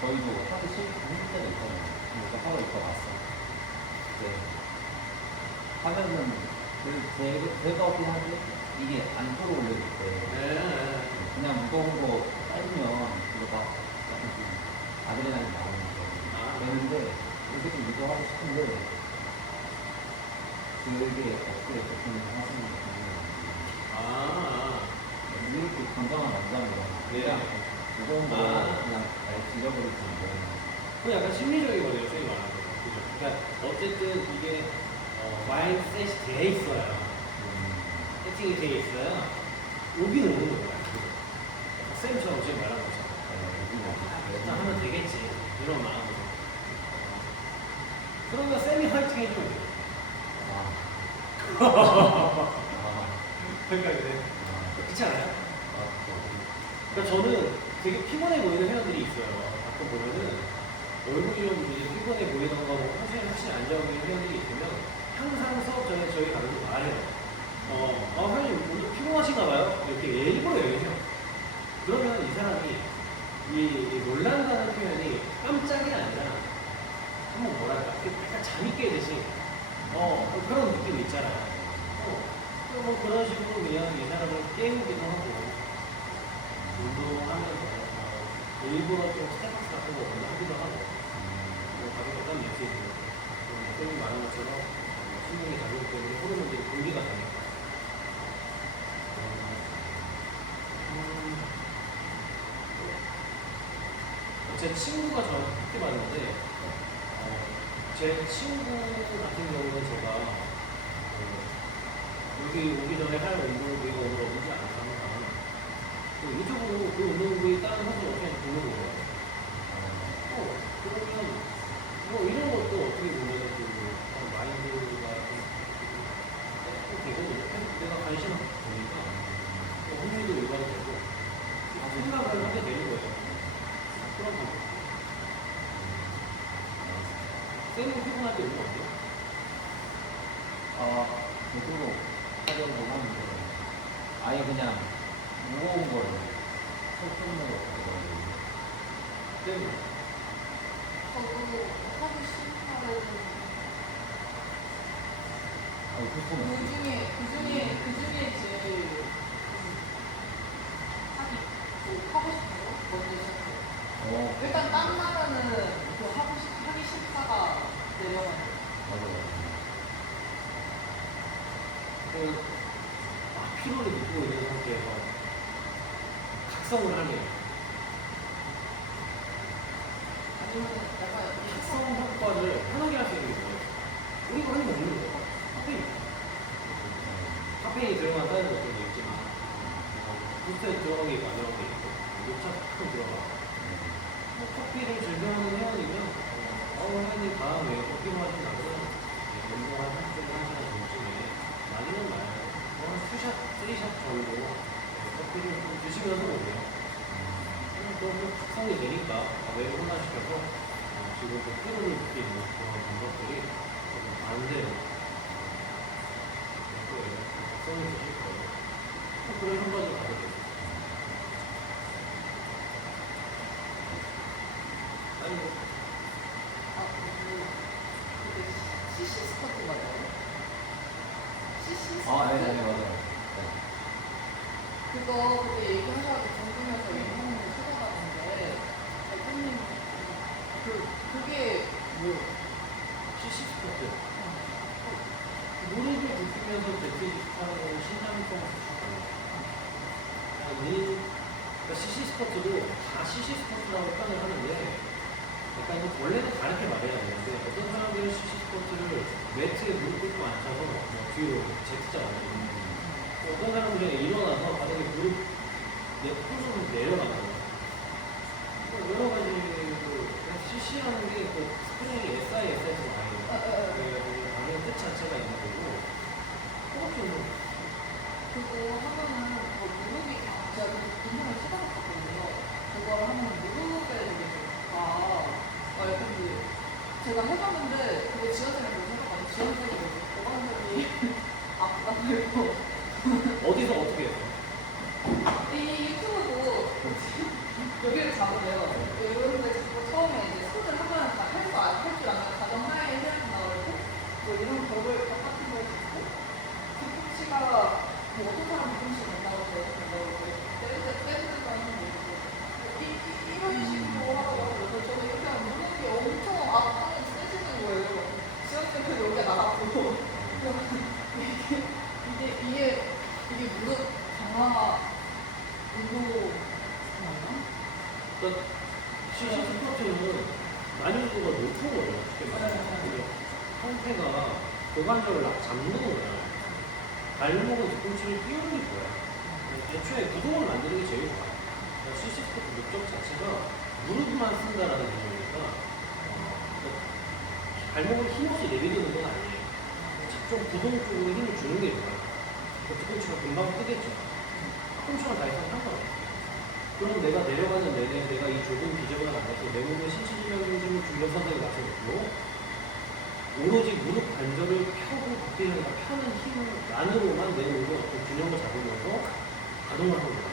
저희도 하기 힘들 때도 있잖아요. 그래서 하루 있다 왔어. 하면은, 제가 없긴 한데, 이게 안 끌어올릴 때, 그냥 무거운 거 짧으면, 그거 막, 약간 좀, 아드레날린 나오는 거. 그랬는데, 이렇게 좀 유도하고 싶은데, 그게 어떻게 접근을 하시는 분이 이렇게 건강한 남자면, 그냥, 무거운 거 그냥 잘 질려버리는 거. 그 약간 심리적인 거네요, 소위 말하는 거. 그죠? 그러니까, 어쨌든 이게, 마인드셋이 돼 있어요. 세팅이 돼 있어야 오긴 오는 거야. 쌤처럼 지금 말하는 것처럼. 일단 하면 되겠지. 이런 마음으로. 그러면 쌤이 화이팅 해주면 돼요. 그러니까 그래. 그렇지 않아요? 그러니까 저는 되게 피곤해 보이는 회원들이 있어요. 가끔 보면은 얼굴이 좀 이제 피곤해 보이는 거 확실히 안 좋아 보이는 회원들이 있으면 항상 수업 전에 저희 가면서 말해요. 회원님 오늘 피곤하신가 봐요? 이렇게 일부러 얘기해요. 그러면 이 사람이 이 놀란다는 표현이 깜짝이 아니라 한번 뭐랄까 약간 잠이 깨듯이 그런 느낌이 있잖아요. 그런 식으로 그냥 이 사람을 깨우기도 하고 운동하면서 일부러 좀 스트레스 같은 거 하기도 하고 가볍게 메시지 쌤이 말한 것처럼 신경이 작용 때문에 호르몬들이 분비가 되니까. 제 친구가 저한테 그렇게 말했는데, 제 친구 같은 경우는 제가 여기 오기 전에 할 운동부위가 오늘 어딘지 아는 사람 유튜브로 그 운동부위 다른 사람을 그냥 보는 거예요. 그러면 이런 것도 어떻게 보면 마인드가 되거든요. 내가 관심 보니까 흥미도 유발되고 생각을 하게 되는 거예요. 그런 거. 쌤은 피곤할 때 운동 어때요? 되도록 하려고 하는데, 아예 그냥 무거운 걸 소품으로 가져가지고. 때문에. 저도 하기 싫다고 아니, 소품은. 그중에 제일 하고 싶은 거 먼저 시작해요. 일단 땀 나면은 하기 싫다가 내려가요. 맞아요. 피로를 느끼고 있는 상태에서 각성을 하네요. 아니면 약간 각성 효과를 편하게 할 수 있는 게 뭐예요? 우리가 흔히 먹는 거. 카페인. 카페인이 들어간 다른 것들도 있지만, 부스에 들어가기 마련한 게 있고, 녹차 큰 들어가. 커피를 즐겨하는 회원이면, 회원님 다음에 커피 마시는 날은 운동한 한 시간 전쯤에 많이는 말아요. 한 2샷, 3샷 정도 커피를 좀 드시면서 오세요. 그러면 각성이 되니까 뇌를 혼란시켜서 지금 그 피로를 느끼는 그런 방법들이 조금 반대로 될 거예요. 각성이 되실 거예요. 그런 효과를 받게 돼요. 아니, CC 스쿼트 맞아요? CC 스쿼트? 맞아요. 그거 그때 얘기하셔가지고 궁금해서 영상을 찾아봤는데 대표님 그게 뭐예요? CC 스쿼트. 무릎을 굽히면서 대퇴직하는 신장성 수축입니다. 그러니까 CC 스쿼트도 다 CC 스쿼트라고 표현을 하는데, 약간 이거 원래는 다르게 말해야 되는데, 어떤 사람들은 CC 스쿼트를 매트에 무릎 꿇고 앉아서 뒤로 Z자 만들고, 어떤 사람들은 일어나서 바닥에 무릎 손으로 내려가는 거예요. 여러 가지 CC라는 게 스프링이 SIS에서 나와요. 당연히 뜻 자체가 있는 거고, 그거 하면은 무릎이 제가 운동을 찾아봤거든요. 그걸 하면 무릎에 되게 약간 제가 해봤는데 그게 지원생을 해봤거든요. 지원생이 고관절이 아프다고 어디서 어떻게 해요? 이 유튜브도 여기를 잡으면 이런 데 잡고 처음에 이제 스쿼트를 하면 할줄 아는 가정하에 해야 된다고 그러고 뭐 이런 벽을 같은 걸 잡고 뒤꿈치가 뭐 어떤 사람은 뒤꿈치 된다고 그러고 때리는 사람은 이런 식으로 하더라고요. 그래서 저는 이렇게 하면 무릎이 엄청 아프게 세지는 거예요. 지원생도 여기가 나갔고 이게 무릎 강화 운동 맞나? 그러니까 CC 스쿼트는 난이도가 높은 거예요. 쉽게 말하면. 상태가 고관절을 잡는 거야. 발목은 뒤꿈치를 띄우는 게 좋아요. 애초에 구동을 만드는 게 제일 좋아요. 그러니까 CC 스쿼트 목적 자체가 무릎만 쓴다라는 개념이니까, 발목을 힘없이 내비두는 건 아니에요. 좀 구동 쪽으로 힘을 주는 게 좋아요. 뒤꿈치가 금방 뜨겠죠. 팔꿈치랑 다 이상 상관없어요. 그럼 내가 내려가는 내내 내가 이 좁은 기저보다 나가서 내 몸의 신체 지면을 균형선상에 맞춰놓고 오로지 무릎 관절을 펴고 그때는 펴는 힘만으로만 내 몸의 어떤 균형을 잡으면서 가동을 하는 거예요.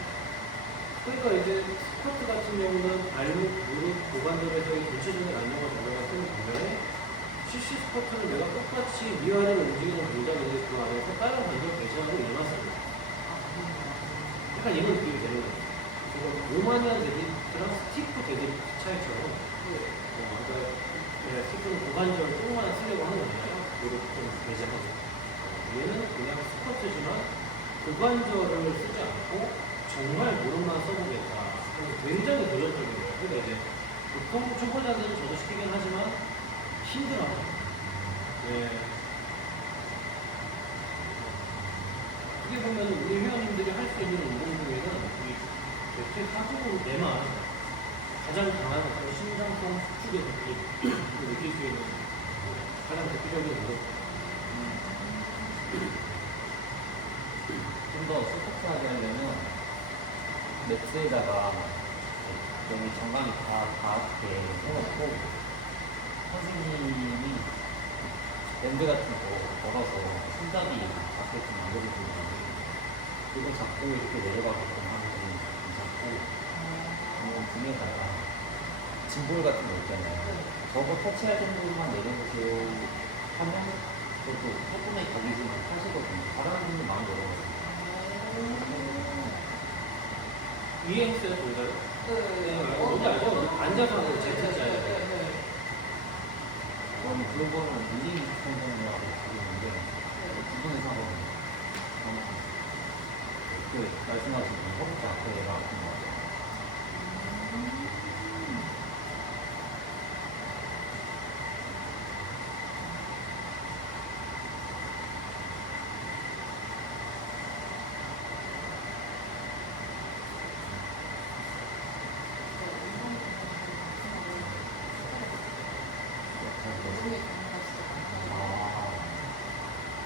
그러니까 이제 스쿼트 같은 경우는 발목, 무릎, 고관절에서의 전체적인 안정을 잡아가 쓰는 반면에 CC 스쿼트는 내가 똑같이 위아래로 움직이는 동작인데 그 안에서 다른 관절 배치하고 일어났습니다. 약간 이런 느낌이 되는 거예요. 로마니안 데드리프트랑 스티프 데드리프트 차이처럼, 스티프는 고관절 똥만 쓰려고 하는 거잖아요. 무릎 좀 배제하고. 얘는 그냥 스쿼트지만 고관절을 쓰지 않고 정말 무릎만 써보겠다. 굉장히 도전적인 거예요. 근데 이제 보통 초보자들은 저도 시키긴 하지만 힘들어요. 네. 어떻게 보면 우리 회원님들이 할 수 있는 운동 중에는 이 대퇴 사진으로 내만 가장 강한 어떤 신장성 수축의 느낄 수 있는 가장 대표적인 운동. 좀 더 소프트하게 하려면 매트에다가 여기 정강이 다 닿게 해놓고 선생님이 밴드 같은 거 걸어서 손잡이 앞에 좀 만들어주는 건데 그거 잡고 이렇게 내려가게끔 하면 괜찮고, 등에다가 짐볼 같은 거 있잖아요. 저거 터치할 정도만 내려보세요 하면 그것도 조금의 거기서 하시거든요. 잘하는 분은 마음 열어요. 이해했어요, 동작? 네. 뭔지 알죠? 앉아서 하는 제타자예요. 그런 거는 밀리미터 정도라고 부르는데 부분에서 하거든요. 그 말씀하신 허벅지 앞에가 아픈 거 같아요.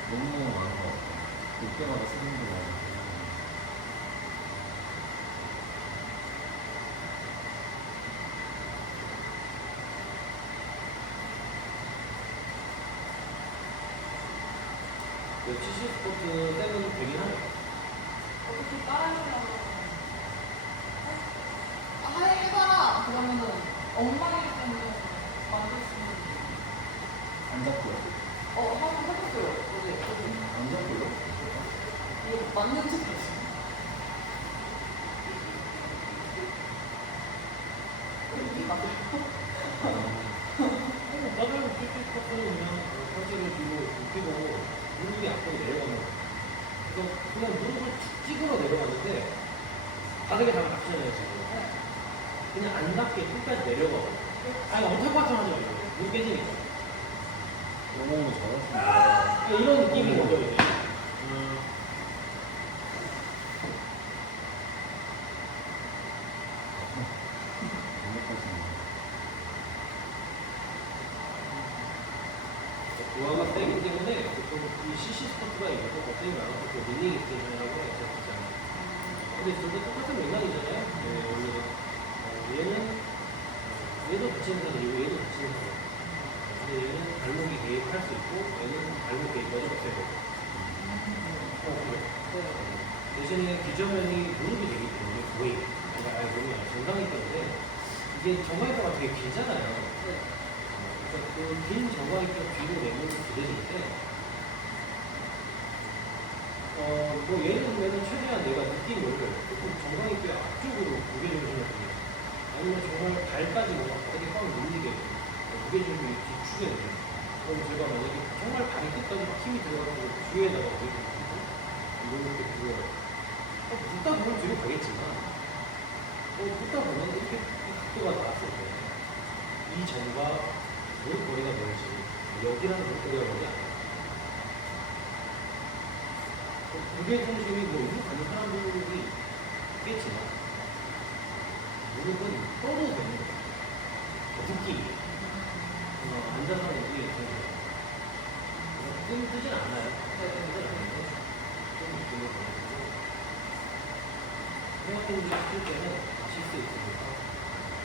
너무 많은 것 같아요. 볼 때마다 쓰는 게 많아요. 그 치시 스포츠 때는 되긴 하죠. 어떻게 따라하려고 해봐라 그러면은 엉망이기 때문에 만들 수 있는 안 잡고요? 한번 해봤어요 어제 안 잡고요? 이게 맞는지 모르겠어요 이게 맞아요 맞아요. 치시 스포츠는 그냥 허리를 뒤로 굽히고 무릎이 앞으로 내려가는 거예요. 그래서 그냥 무릎을 툭 찍으러 내려가는데 바닥에 잘 닿잖아요, 지금. 그냥 안 닿게 끝까지 내려가고. 아니, 언탑바텀 하죠, 이거. 무릎 깨지니까. 너무 잘하시네요. 이런 느낌인 거죠, 이제. 완벽하시네요. 부하가 세기 때문에 보통 이 CC 스포츠가 있고 어떤 나라 또 릴링 익스텐션이라고 해서 있잖아요. 근데 둘 다 똑같은 맥락이잖아요. 네, 원래 얘도 다치는 사람이고 얘도 다치는 사람. 근데 얘는 발목이 개입할 수 있고 얘는 발목 개입까지 없애고. 그래요. 대신에 기저면이 무릎이 되기 때문에 거의 몸이 정상이기 때문에 이게 정강이가 되게 길잖아요. 그러니까 그긴 정강이가 뒤로 내면 기대질 때 얘는 최대한 내가 느낀 거를 조금 정강이 뼈 앞쪽으로 무게중심을 두게 아니면 정말 발까지 뭔가 바닥에 꽉 눌리게 무게중심이 뒤축에 내요. 그럼 제가 만약에 정말 발이 끝까지 막 힘이 들어가서 뒤에다가 무게중심을 이렇게 들어요. 붙다 보면 뒤로 가겠지만 붙다 보면 이렇게 각도가 나왔을 때 이 점과 무릎 거리가 멀지 여기랑 무릎 거리가 멀지 않아요. 무게중심이 뭐 이렇게 가는 사람들이 있겠지만 무릎은 떠도 되는 거예요. 느끼기 앉아서 느끼기 뜨진 않아요. 뜨진 않는데 좀 느낌을 보여주고 생각해보지 않을 때는 다칠 수 있으니까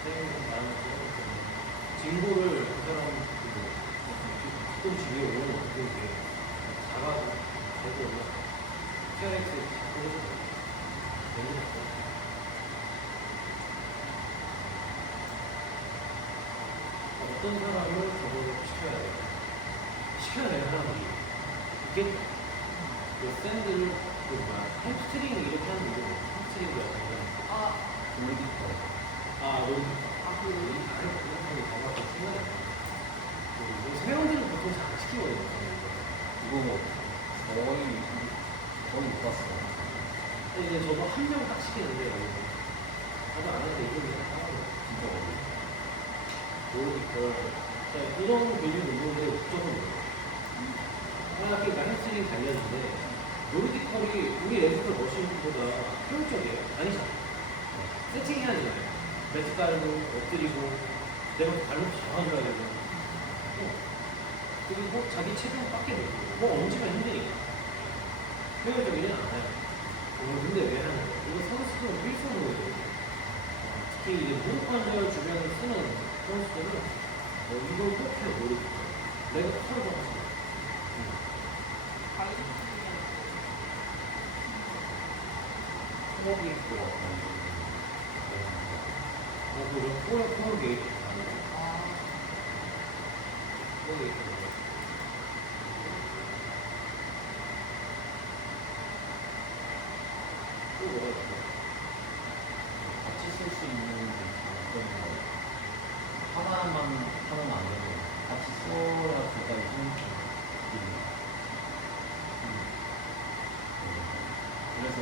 생각해보지 않을 때는 진보를 그 사람 조금씩 위에 올라오는 게 작아서 되고 올라 TRX 자꾸 해도 되니까 어떤 사람을 저거를 시켜야 돼요. 시켜야 되는 사람이 있겠죠. 그 샌드를 햄스트링 이렇게 하는 거 햄스트링도 약간 우리 다른 분들이 정확히 생각이 나요. 회원들은 보통 잘 안 시키거든요. 이거 거의 못 봤어요. 근데 이제 저도 한 명 딱 시키는데 저도 안 하는데 이쪽이 하나도 진짜 어려워요. 이런 교육 운동들의 목적은 뭐예요? 그러니까 햄스트링 단련인데 노르디컬이 우리 레스터 머신보다 효율적이에요. 아니잖아요. 세팅해야 되잖아요. 매트 깔고 엎드리고 내가 발로 잡아줘야 되고 그리고 자기 체중 깎게 되고 뭐 엄지가 힘드니까 효율적이진 않아요. 근데 왜 하는 거예요? 이거 선수들은 필수로 해요. 특히 이제 무릎 관절 주변을 쓰는 선수들은 이걸 꼭 해요. 노르디컬 내가 털고 하시고 추억이 있고 그리고 폴 게이트 아, 폴 게이트 또 뭐가 있어? 같이 쓸 수 있는 어떤 거 하나만 하면 안 되고 같이 써야 될까 그래서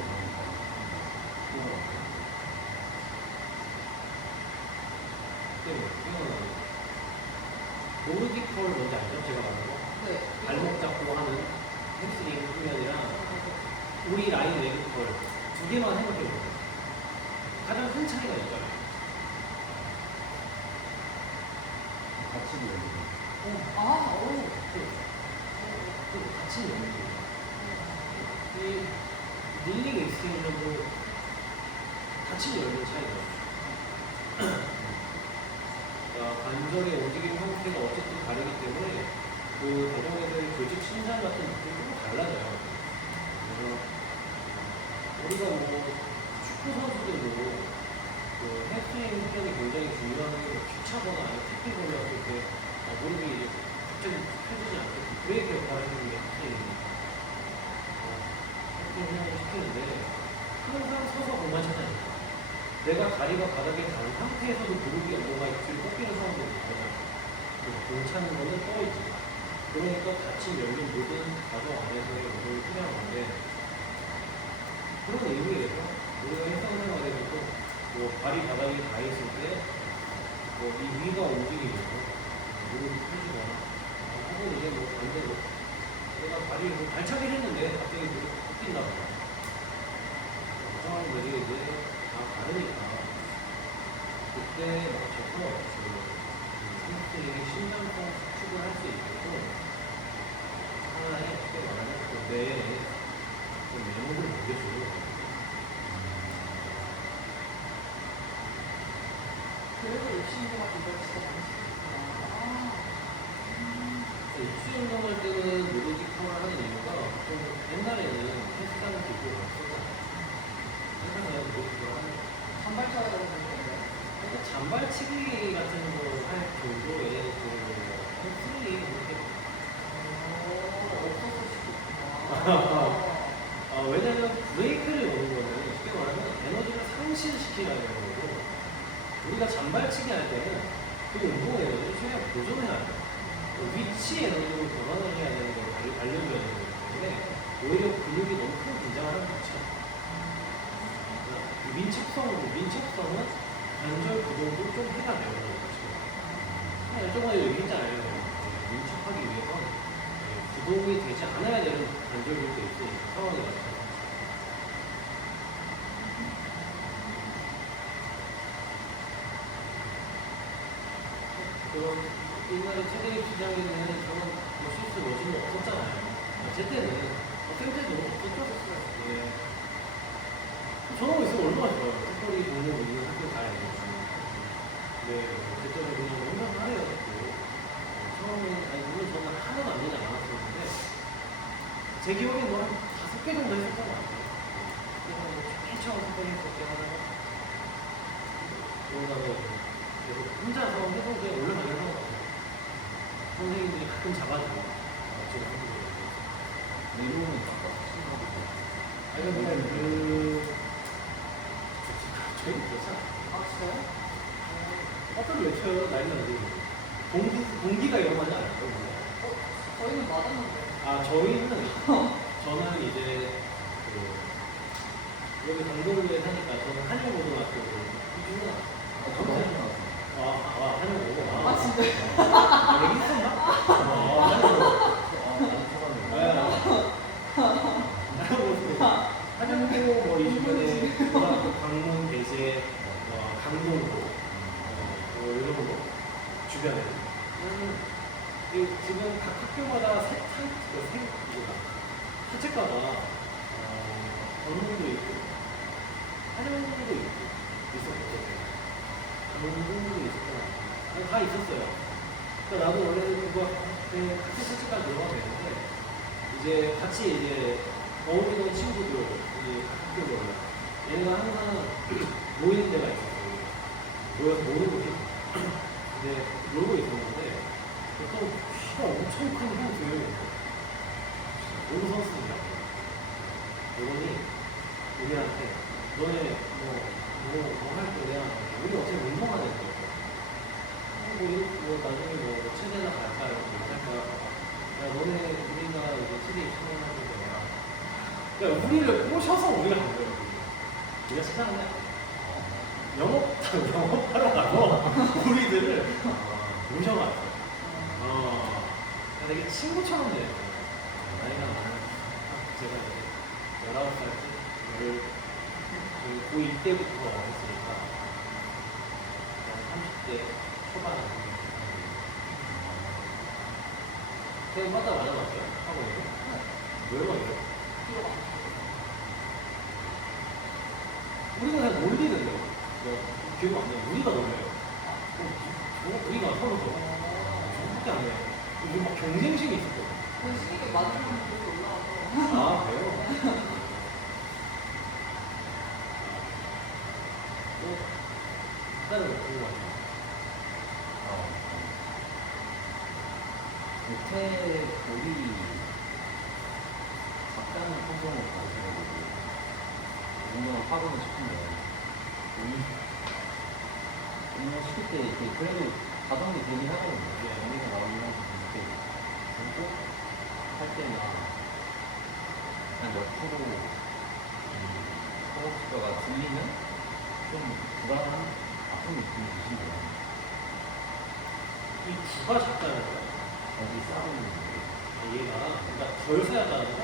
노르딕 폴 뭔지 알죠? 제가 말한 거? 네. 발목 잡고 하는 햄스트링 훈련이랑 우리 라인 레그 폴두 개만 해볼게요. 가장 큰 차이가 있잖아요. 같이 놀고 아, 오. 같이 넣는 거예요. 이 릴링 익스텐션도 같이 열는 차이가 관절의 움직임 형태가 어쨌든 다르기 때문에 그 과정에서의 조직 신장 같은 느낌이 좀 달라져요. 그래서 우리가 뭐 축구 선수들도 그 햄스트링 훈련이 굉장히 중요한 게 피차거나 태클 걸렸을 때 무릎이 이제 갑자기 펴지지 않게끔 브레이크 역할을 해주는 게 햄스트링입니다. 햄스트링 훈련을 시키는데 항상 서서 공만 찾아야 내가 다리가 바닥에 닿은 상태에서도 무릎이 뭔가 입술이 꺾이는 상황도 있거든요. 공 차는 거는 떠있지. 그러니까 같이 열린 모든 과정 안에서의 운동이 필요한 건데 그런 의미에서 우리가 일상생활에서도 뭐 발이 바닥에 닿아있을 때 뭐 이 위가 움직이면서 무릎이 펴지거나 혹은 이제 뭐 반대로 내가 발이 뭐 발차기를 했는데 갑자기 무릎이 꺾인다거나 상황들이 이제 다 다르니까 그때 맞춰서 햄스트링의 신장성 수축을 할 수 있게끔 하나의 쉽게 말하면 그 뇌에 메모를 남겨주는 거예요. 그래서 입시운동할 때 이걸 진짜 많이 시켰구나. 입수 운동할 때는 노르딕 폴을 하는 이유가 좀 옛날에는 헬스장을 기구가 없었잖아요. 헬스장에서 노르딕 폴을 하는 거예요. 단발차가 되는 건데. 그러니까 잔발치기 같은 거 할 정도의 그 햄스트링이 그렇게 없어서 시켰구나. 왜냐면 브레이크를 거는 거는 쉽게 말하면 에너지를 상실시키려는 거고 우리가 잔발치기 할 때는 그 운동 에너지를 최대한 보존해야 돼요. 위치 에너지로 전환을 해야 되는 걸 알려줘야 되는 거기 때문에 오히려 근육이 너무 큰 긴장을 하면 좋죠. 민첩성은 관절 구동도 좀 해가 되는 거죠. 저번에 얘기했잖아요. 민첩하기 위해서 구동이 되지 않아야 되는 관절들도 있으니까 상황이 맞춰서. 그럼 옛날에 체대입 시장에는 저는 뭐 실수 머신도 없었잖아요. 제 때는 쌤때도 없었죠. 예. 저런 거 있으면 얼마나 좋아요. 특별히 종목 있는 학교 가야지. 네, 그때는 그냥 혼자서 하려고 처음에, 물론 저는 하나도 안 되지 않았었는데, 제 기억에 뭐 한 5개 정도 했었던 것 같아요. 그래서 뭐 처음 5개 했었게 하다가, 그러다가 계속 혼자서 해본 게 올라가긴 하는 것 같아요. 선생님들이 가끔 잡아주고, 제가 하는 거예요. 이름은 바꿔 아니, 저희 못했어. 아, 진짜요? 어떤 외쳐요? 나이가 어디 공기가 위험하지 않아요? 저희는 맞았는데. 저는 이제 여기 강동구에 사니까 저는 한영고등학교 이중은 한영고. 아, 진짜? 여기 있었나? 한영고 뭐 이 주변에 고등학교 강문, 대세, 강동구 이런 거 주변에 지금 각 학교마다 사채과가 전문도 있고 한영도 있고 있었거든요. 강동도 있었고 다 있었어요. 그러니까 나도 원래는 그거 같이 사채과 들어가야 되는데 이제 같이 이제 어울리던 친구들 각 학교별로 얘네가 그분이 우리한테 너네 뭐할 거냐? 우리 어차피 운동하는 애들. 뭐 나중에 뭐 체대나 갈까 이렇게 할까? 야 너네 우리가 이제 체대 입성하는 거야. 야 우리를 꼬셔서 우리가 간 거예요. 우리가 찾아간 게 아니야. 영업하러 가고 우리들을 모셔갔어. 되게 친구처럼 돼요. 나이가 많은 제가 이제 19살 때 고2 때부터 했으니까 30대 초반 그냥 바다 맞아봤어요? 하고 있고 왜 맞아요? 우리가 그냥 놀리는데요. 기억 안 나요. 우리가 놀려요. 우리가 서로 저밖에 안 해요. 우리 막 경쟁심이 있었거든. 그 시기에 맞으면 그렇게 올라와서. 아, 그래요? 또, 다른 거 궁금하죠? 요새 우리 작가는 성공을 가지고 운동을 하고는 싶은데 운동 시킬 때 이렇게 그래도 가동이 되긴 하거든요. 우리가 나오긴 하고 이렇게 공부 할 때는 한몇 프로 허벅지뼈가 들리면 좀 불안한 아픈 느낌이 드신대요. 이 두가 작다는 거야? 거기 싸우는 게 얘가, 그러니까 덜 세하다는 거?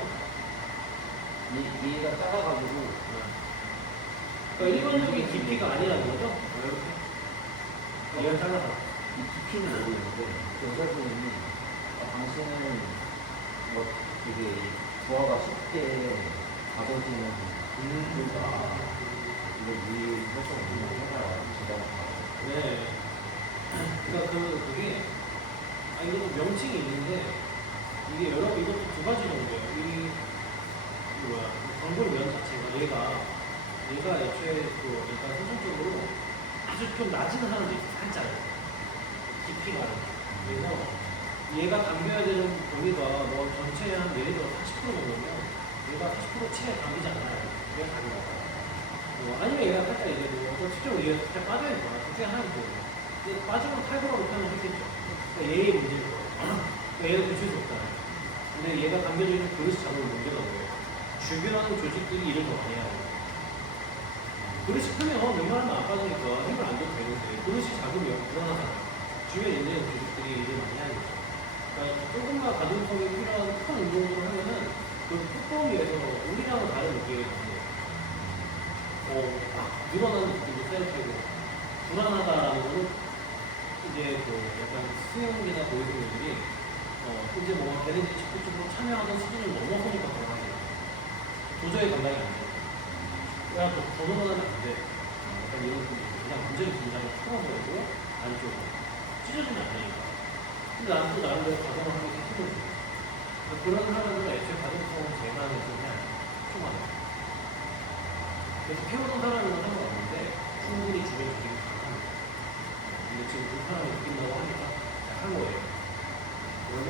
얘가 작아가지고 그러니까 일반적인 깊이가 아니라는 거죠? 이렇게? 얘가 잘라서. 이 깊이는 모르겠는데 그 의사 선생님이 당신은 뭐 되게 부하가 쉽게 가져지는 이유가 이거 이 활동 운동을 해봐야 제가 네. 그러니까 그게, 이것도 명칭이 있는데, 이게 이것도 두 가지 정도예요. 광골면 자체가 얘가 애초에 일단 선천적으로 아주 좀 낮은 사람도 있어, 살짝. 깊이가. 그래서 얘가 담겨야 되는 범위가 뭐 전체의 한 예를 들어 40% 정도면 얘가 40% 치에 담기지 않아요. 얘가 담겨요. 아니면 얘가 살짝 이제 어떤 특정 이유에서 살짝 빠져야 되나? 둘 중에 하나는 뭐예요? 근데 빠지면 탈거라고 표현을 했겠죠. 그러니까 얘의 문제인 거예요. 그러니까 얘를 고칠 수 없잖아요. 근데 얘가 담겨지는 그릇이 잡을 문제가 뭐예요? 주변 조직들이 일을 더 많이 해야 돼요. 그릇이 크면 웬만하면 안 빠지니까 힘을 안 줘도 되는데 그릇이 작으면 불안하잖아요. 주변에 있는 조직들이 일을 많이 하는 거죠. 그러니까 조금만 가동성이 필요한 큰 운동을 하면은 그 뚜껑위에서 우리랑은 다른 느낌이 드는 늘어나는 느낌도 쌓여지고 불안하다라는 거는 이제 약간 수영이나 보이드들이 이제 뭔가 걔네들이 적극적으로 참여하던 수준을 넘어서니까 불안해요. 도저히 감당이 안 돼. 야, 더 늘어나면 안 돼. 약간 이런 그냥 완전히 긴장을 풀어버리고 안쪽으로 찢어지면 안 되니까. 근데 나는 또 나름대로 가동을 하기 힘들거든요. 그런 사람들은 애초에 가동성 제한을 좀 해야 돼. 총하는. 그래서 태우던 사람이랑 상관없는데 충분히 주변 조직이 강합니다. 근데 지금 불편함이 느낀다고 하니까 한 거예요. 그러면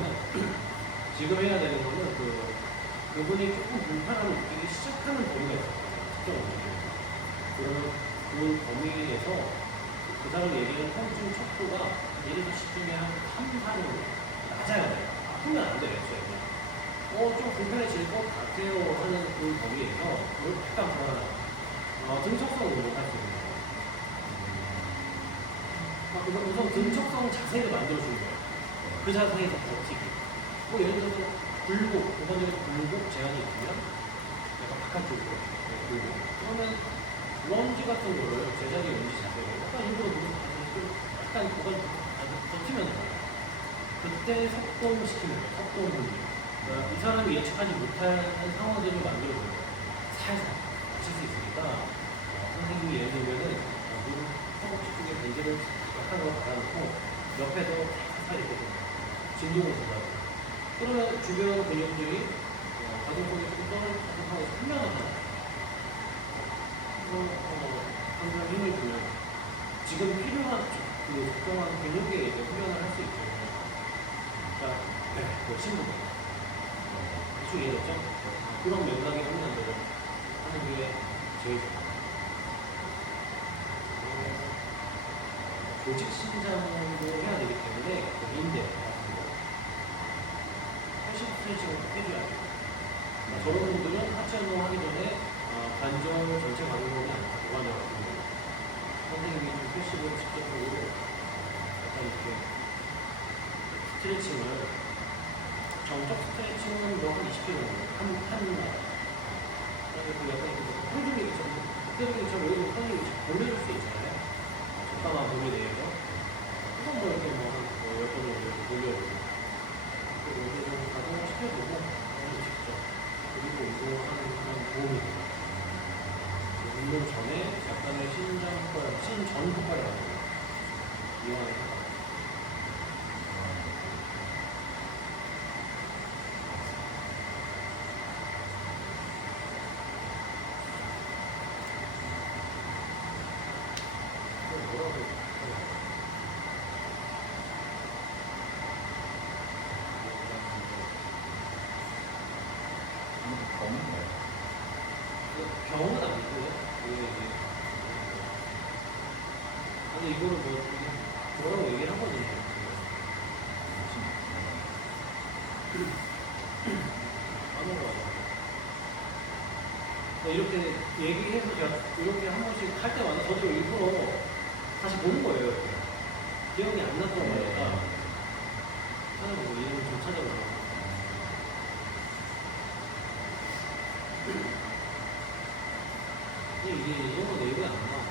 지금 해야 되는 거는 그분이 조금 불편함을 느끼기 시작하는 범위가 있어요. 특정 범위에서. 그러면 그 범위에서 그 사람 얘기하는 통증 척도가 예를 들어 10중에 한 3, 4는 낮아야 돼요. 아프면 안 돼요, 애초에. 좀 불편해질 것 같아요 하는 그 범위에서 그걸 약간 불안하고 등척성으로 할 수 있는 거예요. 우선 등척성 자세를 만들어주는 거예요. 그 자세에서 버티기. 예를 들어서 굴곡, 일반적인 굴곡 제한이 있으면 약간 바깥쪽으로 굴곡. 그러면 런지 같은 거를 제자리 런지 자세로 약간 일부러 약간 그걸 버티면 돼요. 그때 속도시키는 거예요. 속도 분리. 그러니까 이 사람이 예측하지 못한 상황들을 만들어주는 거예요. 살살 맞출 수 있으니까 선생님이 예를 들면은 무릎 허벅지 쪽에 벤지를 약간 거 받아놓고 옆에서 살살 이렇게 진동을 줘봐요. 그러면 주변 근육들이 가동성이 조금 떨어져서 훈련하잖아요. 항상 힘을 주면 지금 필요한 적정한 근육에 이제 훈련을 할 수 있죠. 그러니까 신부 대충 이해됐죠? 그런 맥락의 훈련들을 제일 좋아요. 조직 신장도 해야 되기 때문에 그 인대 같은 거 허식 스트레칭을 해줘야 돼요. 그러니까 저런 분들은 하체 운동 하기 전에 관절 전체 가동이 아니라 고관절 같은 거 선생님이 좀 표시를 직접적으로 약간 이렇게 스트레칭을 정적 스트레칭은 뭐한 20kg 정도 한 날. 그다음에 그 약간 홀드링처럼 홀드링처럼 여기서 홀드링 돌려줄 수 있잖아요. 적당한 범위 내에서 한번 뭐 이렇게 뭐 10번 정도 이렇게 돌려보고 그리고 어느 정도 가동을 시켜보고 직접 그리고 운동하는 도움이 돼요. 운동 전에 약간의 신전 효과를 가지고 이용하는 효과. 병은 아니고요. 근데 이거를 뭐 뭐라고 얘기를 하거든요. 아무 거 이렇게 얘기해서 제가 이렇게 한 번씩 할 때마다 저도 일부러 다시 보는 거예요. 이렇게. 기억이 안 났던 거니까 찾아보고 이름을 좀 찾아보고. 이게 이 정도 내용이 안 나와.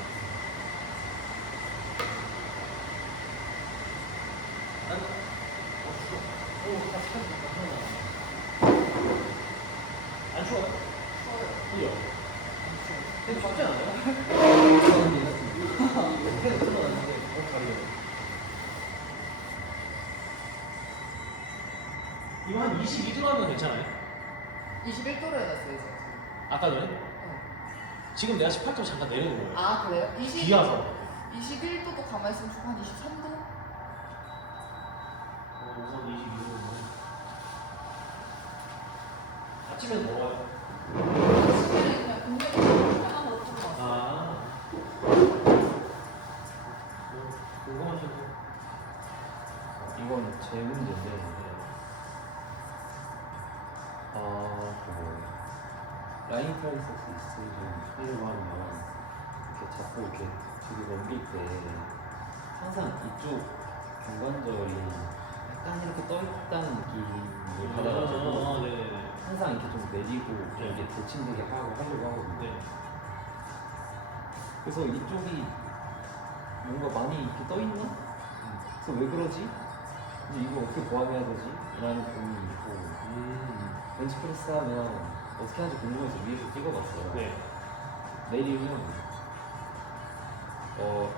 안 추워요? 추워요. 그죠? 되게 춥지 않아요? 팬 틀어놨는데 다르네. 이거 한 22도 하면 괜찮아요? 21도로 해놨어요, 지금. 아까 전에? 네. 지금 내가 18도 잠깐 내려놓은 거예요. 아, 그래요? 비와서. 21도도 가만히 있으면 한 23도? 우선 22도. 아침에 먹어요. 아침에는 그냥 굉장히 편한 거 먹고 왔어요. 아. 궁금하셔서. 이건 제 문제인데 라인 트라이셉스 좀 하려고 하면 이렇게 잡고 이렇게 뒤로 넘길 때 항상 이쪽 경관절이 약간 이렇게 떠있다는 느낌을 받아가지고 네네네. 항상 이렇게 좀 내리고 네. 이렇게 대칭되게 하려고 하거든요. 네. 그래서 이쪽이 뭔가 많이 이렇게 떠있나? 그래서 왜 그러지? 근데 이거 어떻게 보완해야 되지? 라는 고민이 있고 벤치프레스 하면 어떻게 하는지 궁금해서 위에서 찍어봤어요. 네. 내리면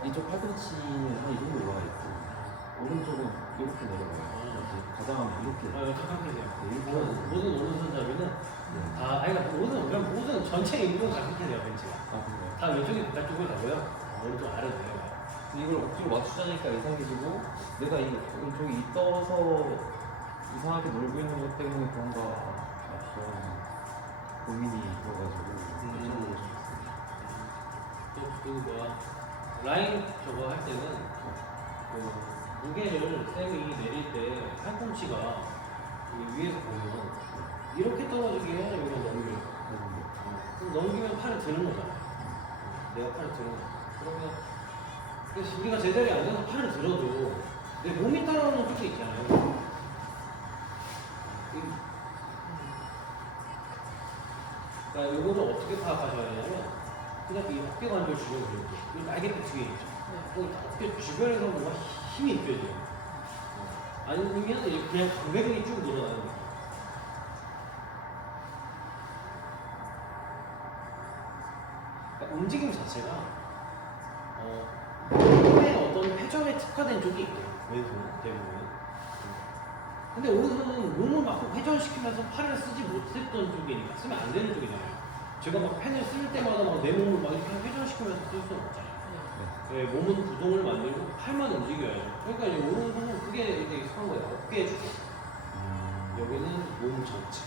이쪽 팔꿈치는 한 이 정도 올라가 있고 오른쪽은 이렇게 내려가요. 이렇게 가장하면 이렇게 착각해세요. 이렇게 하고 모든 오른손잡이는 네. 그러니까 모든 전체 인부는 착각해 돼요, 벤치가. 그래요? 다 왼쪽이 바깥쪽으로 가고요. 오른쪽 아래로 내려가요. 이걸 억지로 맞추자니까 이상해지고 내가 이 오른쪽이 떠서 이상하게 놀고 있는 것 때문에 그런가 약간 고민이 들어가지고 여쭤보고 싶었어요. 또 라인 저거 할 때는 무게를 쌤이 내릴 때 팔꿈치가 여기 위에서 보면 이렇게 떨어지게 해야 여기가 넘겨요. 그럼 넘기면 팔을 드는 거잖아. 내가 팔을 드는 거야. 그러면 그래서 우리가 제자리에 앉아서 팔을 들어도 내 몸이 따라오는 끝이 있잖아요. 그러니까 이거를 어떻게 파악하셔야 되냐면 그냥 이 어깨 관절 주변 그리고 이 날개뼈 뒤에 있죠. 그 어깨 주변에서 뭔가 힘이 느껴져요. 아니면 그냥 강배근이 쭉 늘어나는 느낌. 그러니까 움직임 자체가 몸의 어떤 회전에 특화된 쪽이 있대요. 왼손은 대부분. 근데 오른손은 몸을 막 회전시키면서 팔을 쓰지 못했던 쪽이니까 쓰면 안 되는 쪽이잖아요. 제가 막 펜을 쓸 때마다 막 내 몸을 막 이렇게 회전시키면서 쓸 수는 없잖아요. 네, 몸은 구동을 만들고 팔만 움직여야죠. 그러니까 이제 오른손은 그게 이제 익숙한 거예요. 어깨 주고 여기는 몸 전체.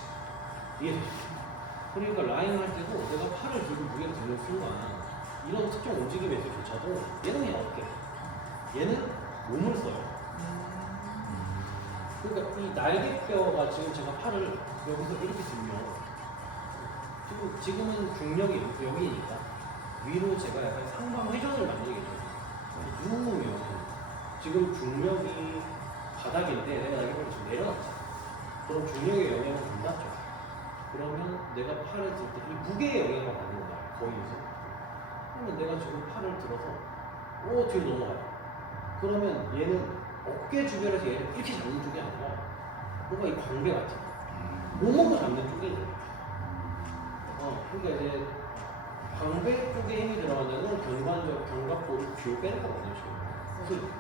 이해되시죠? 그러니까 라인 할 때도 내가 팔을 들고 무게를 들을 수 순간 이런 특정 움직임에서조차도 얘는 그냥 어깨, 얘는 몸을 써요. 그러니까 이 날개뼈가 지금 제가 팔을 여기서 이렇게 들면 지금은 중력이 여기니까 위로 제가 약간 상방 회전을 만들겠죠. 누우면 지금 중력이 바닥인데 내가 날개뼈를 지금 내려놨잖아. 그럼 중력의 영향을 받죠. 그러면 내가 팔을 들 때 이 무게의 영향을 받는 거야. 거기서. 그러면 내가 지금 팔을 들어서 뒤로 넘어가요. 그러면 얘는 어깨 주변에서 얘를 이렇게 잡는 쪽이 아니라 뭔가 이 광배 같은 몸으로 잡는 쪽이 있는 그러니까 이제 광배 쪽에 힘이 들어간다는 견갑골을 뒤로 빼는 거거든요. 지금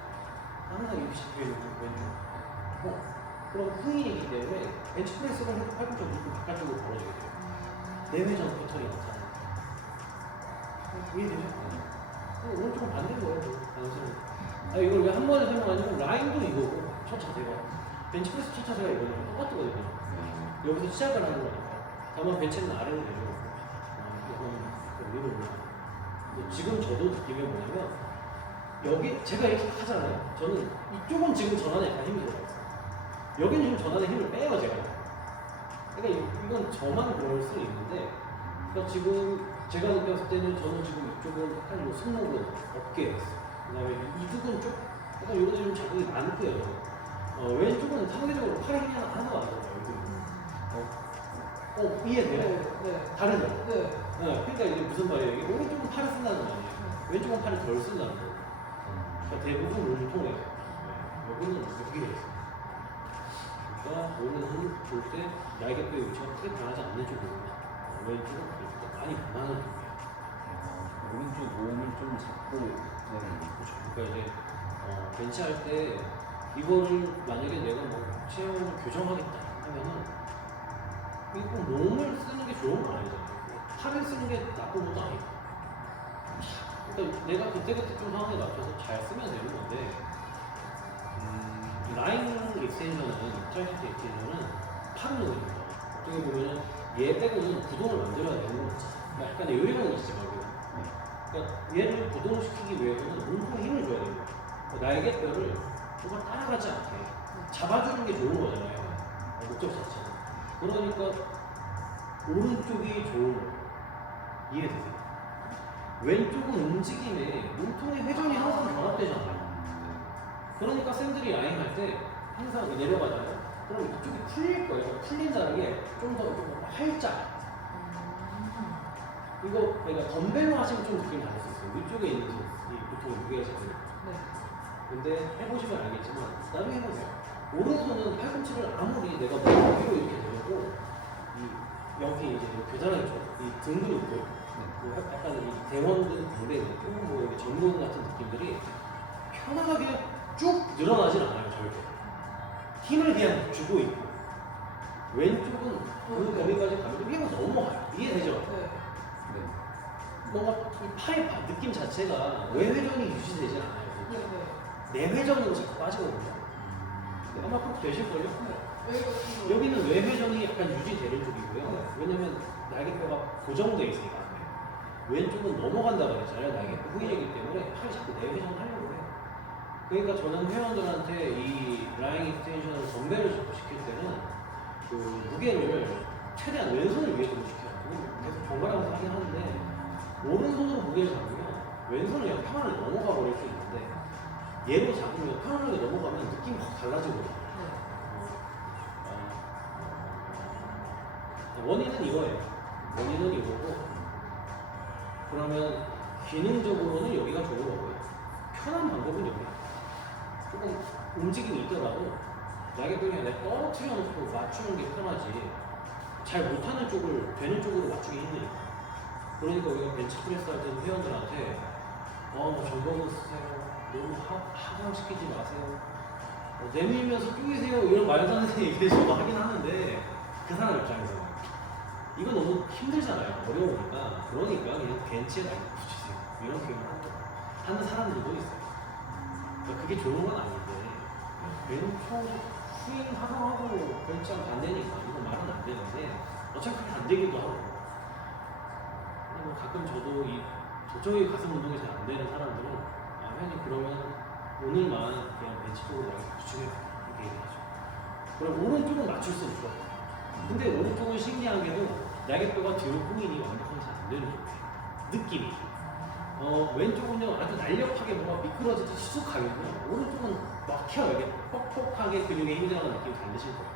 항상 이렇게 잡혀있는 쪽 왼쪽. 그럼 후인이기 때문에 벤치프레스를 해도 팔꿈치 무릎 바깥쪽으로 벌어지게 돼요. 내회전 패턴이 나타나요. 이해되죠? 오른쪽은 반대인 거예요. 단순히. 이걸 왜 한 번에 설명하냐면 라인도 이거고 첫 자세가 벤치프레스 첫 자세가 이거는 똑같거든요. 여기서 시작을 하는 거니까. 다만 벤치는 아래로 내려오고 이거는 위로 올라가고. 지금 저도 느낌이 뭐냐면 여기 제가 이렇게 하잖아요. 저는 이쪽은 지금 전환에 약간 힘이 들어가 있어요. 여기는 지금 전환에 힘을 빼요 제가. 그러니까 이건 저만 그럴 수 있는데 그러니까 지금 제가 느꼈을 때는 저는 지금 이쪽은 약간 요 손목은 어깨였어요. 그 다음에 이쪽은 좀 약간 요런 좀 자극이 많고요. 왼쪽은 상대적으로 팔에 힘이 하나도 안 들어가요. 이해돼요? 네. 다르죠? 네. 그러니까 이게 무슨 말이에요? 이게 오른쪽은 팔을 쓴다는 거 아니에요? 왼쪽은 팔을 덜 쓴다는 거예요. 그러니까 대부분 몸통에서 여기는 여기에 있어요. 그러니까 오른손을 볼 때 날개뼈의 위치가 크게 변하지 않는 쪽으로 왼쪽은 많이 변하는 쪽이에요. 오른쪽 몸을 좀 잡고 그렇죠. 그러니까 이제 벤치할 때 이거를 만약에 내가 뭐 체형을 교정하겠다 하면은 이거 몸을 쓰는 게 좋은 건 아니잖아요. 팔을 쓰는 게 나쁜 것도 아니고. 그러니까 내가 그때그때 좀 상황에 맞춰서 잘 쓰면 되는 건데 라인 익스텐션은 트라이시트 익스텐션은 팔을 넣는 거예요. 어떻게 보면은 얘 빼고는 구동을 만들어야 되는 거죠. 약간의 요령은 있지만 그러니까 얘를 구동시키기 위해서는 몸통에 힘을 줘야 돼요. 날개뼈를 조금 따라가지 않게 잡아주는 게 좋은 거잖아요. 목적 자체는. 그러니까 오른쪽이 좋은 거예요. 이해되세요? 왼쪽은 움직임에 몸통의 회전이 항상 결합되잖아요. 그러니까 쌤들이 라인 할 때 항상 내려가잖아요. 그럼 이쪽이 풀릴 거예요. 풀린다는 게 좀 더 활짝. 이거 그러니까 덤벨로 하시면 좀 느낌이 다를 수 있어요. 위쪽에 있는 이 보통 무게가 작으니까. 근데 해보시면 알겠지만 나중에 해보세요. 오른손은 팔꿈치를 아무리 내가 뭐 위로 이렇게 내려도 여기 이제 교단하죠. 이 등 근육들, 약간 이 대원근, 무대 근육, 뭐 여기 정근 같은 느낌들이 편안하게 쭉 늘어나진 않아요, 절대. 힘을 그냥 주고 있고 왼쪽은 그 범위까지 가면 좀 힘을 넘어가요. 이해되죠? 네. 뭔가 이 팔의 느낌 자체가 외회전이 유지되지 않아요. 내회전으로 자꾸 빠지거든요. 아마 꼭 되실걸요? 여기는 외회전이 약간 유지되는 쪽이고요. 왜냐면 날개뼈가 고정되어 있으니까. 왼쪽은 넘어간다고 그랬잖아요. 날개뼈 후이이기 때문에 팔이 자꾸 내회전을 하려고 해요. 그러니까 저는 회원들한테 이 라인 익스텐션을 덤벨을 자꾸 시킬 때는 그 무게를 최대한 왼손을 위에 시켜요. 계속 번갈아가면서 하긴 하는데 오른손으로 무게를 잡으면 왼손은 그냥 편안하게 넘어가 버릴 수 있는데 얘로 잡으면 편안하게 넘어가면 느낌이 확 달라지거든요. 원인은 이거예요. 원인은 이거고 그러면 기능적으로는 여기가 좋은 거고요. 편한 방법은 여기야. 조금 움직임이 있더라도 날개뼈를 그냥 떨어뜨려 놓고 맞추는 게 편하지 잘 못하는 쪽을 되는 쪽으로 맞추기 힘드니까. 그러니까 우리가 벤치프레스 할 때는 회원들한테 전범은 쓰세요. 너무 하강시키지 마세요. 내밀면서 쪼이세요. 이런 말도 안 되는 얘기를 저도 하긴 하는데 그 사람 입장에서는 이거 너무 힘들잖아요. 어려우니까. 그러니까 그냥 벤치에 날개 붙이세요. 이런 표현을 하는 사람들도 있어요. 그러니까 그게 좋은 건 아닌데 왼쪽 스윙 하강하고 벤치하고 반대니까 이거 말은 안 되는데 어차피 안 되기도 하고 가끔 저도 이 도저히 가슴 운동이 잘 안 되는 사람들은 형님 그러면 오늘만 그냥 벤치 쪽으로 나가서 붙이게 이렇게 얘기하죠. 그럼 오른쪽은 맞출 수 있어. 근데 오른쪽은 신기하게도 날개뼈가 뒤로 꼬이니 완벽하게 잘 안 되는 쪽이에요. 느낌이. 왼쪽은요 아주 날렵하게 뭔가 미끄러지듯이 쑥 가거든요. 오른쪽은 막혀요. 이게 뻑뻑하게 근육에 힘이 들어가는 느낌이 잘 드실 거예요.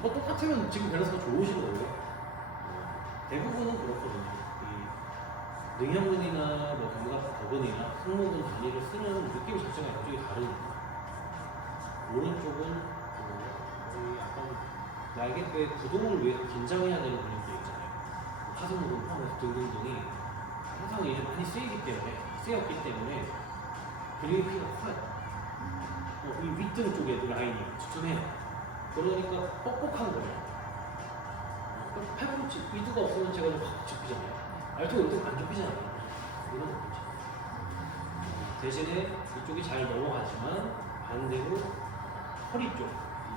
뭐 똑같으면 지금 밸런스가 좋으신 거고요. 대부분은 그렇거든요. 이 능형근이나 뭐 견갑근이나 승모근 단위를 쓰는 느낌 자체가 굉장히 다르니까. 오른쪽은 거의 약간 날개뼈의 구동을 위해서 긴장해야 되는 근육들 있잖아요. 하승근 포함해서 등등등이 항상 이제 많이 쓰였기 때문에 근육의 피가 커요. 이 윗등 쪽에도 라인이 추천해요. 그러니까 뻑뻑한 거예요. 팔꿈치 위드가 없으면 제가 좀 확 접히잖아요. 알토가 이렇게 안 접히잖아요. 이런 거죠. 대신에 이쪽이 잘 넘어가지만 반대로 허리 쪽,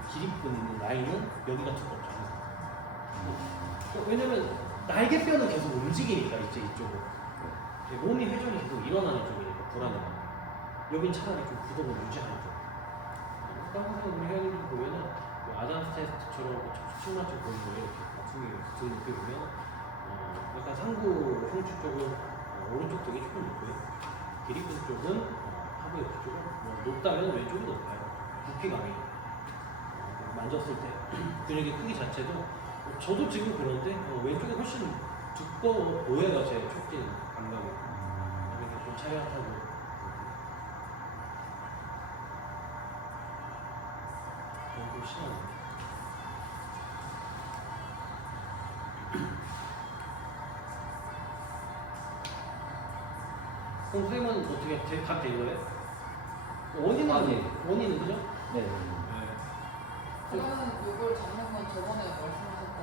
기립근 있는 라인은 여기가 두껍죠. 왜냐면 날개뼈는 계속 움직이니까 이쪽은 몸이 회전이 계속 일어나는 쪽이니까 불안해요. 여긴 차라리 좀 구동을 유지하는 쪽. 항상 우리 회원님들 보면은 아담스 테스트처럼 척추측만증 보이는 거 이렇게 등 높이 보면 약간 상부 흉추 쪽은 오른쪽 등이 조금 높고요. 기립근 쪽은 하부 옆 쪽은 높다면 왼쪽이 높아요. 부피감이 만졌을 때 근육의 크기 자체도 저도 지금 그런데 왼쪽이 훨씬 두꺼워 보여요. 제 촉진 감각이 이게 좀 차이가 나고 좀 심하네요. 그럼 선생님은 어떻게 다 된 거예요? 원인은 그죠? 네. 저는 이걸 잡는 건 저번에 말씀하셨던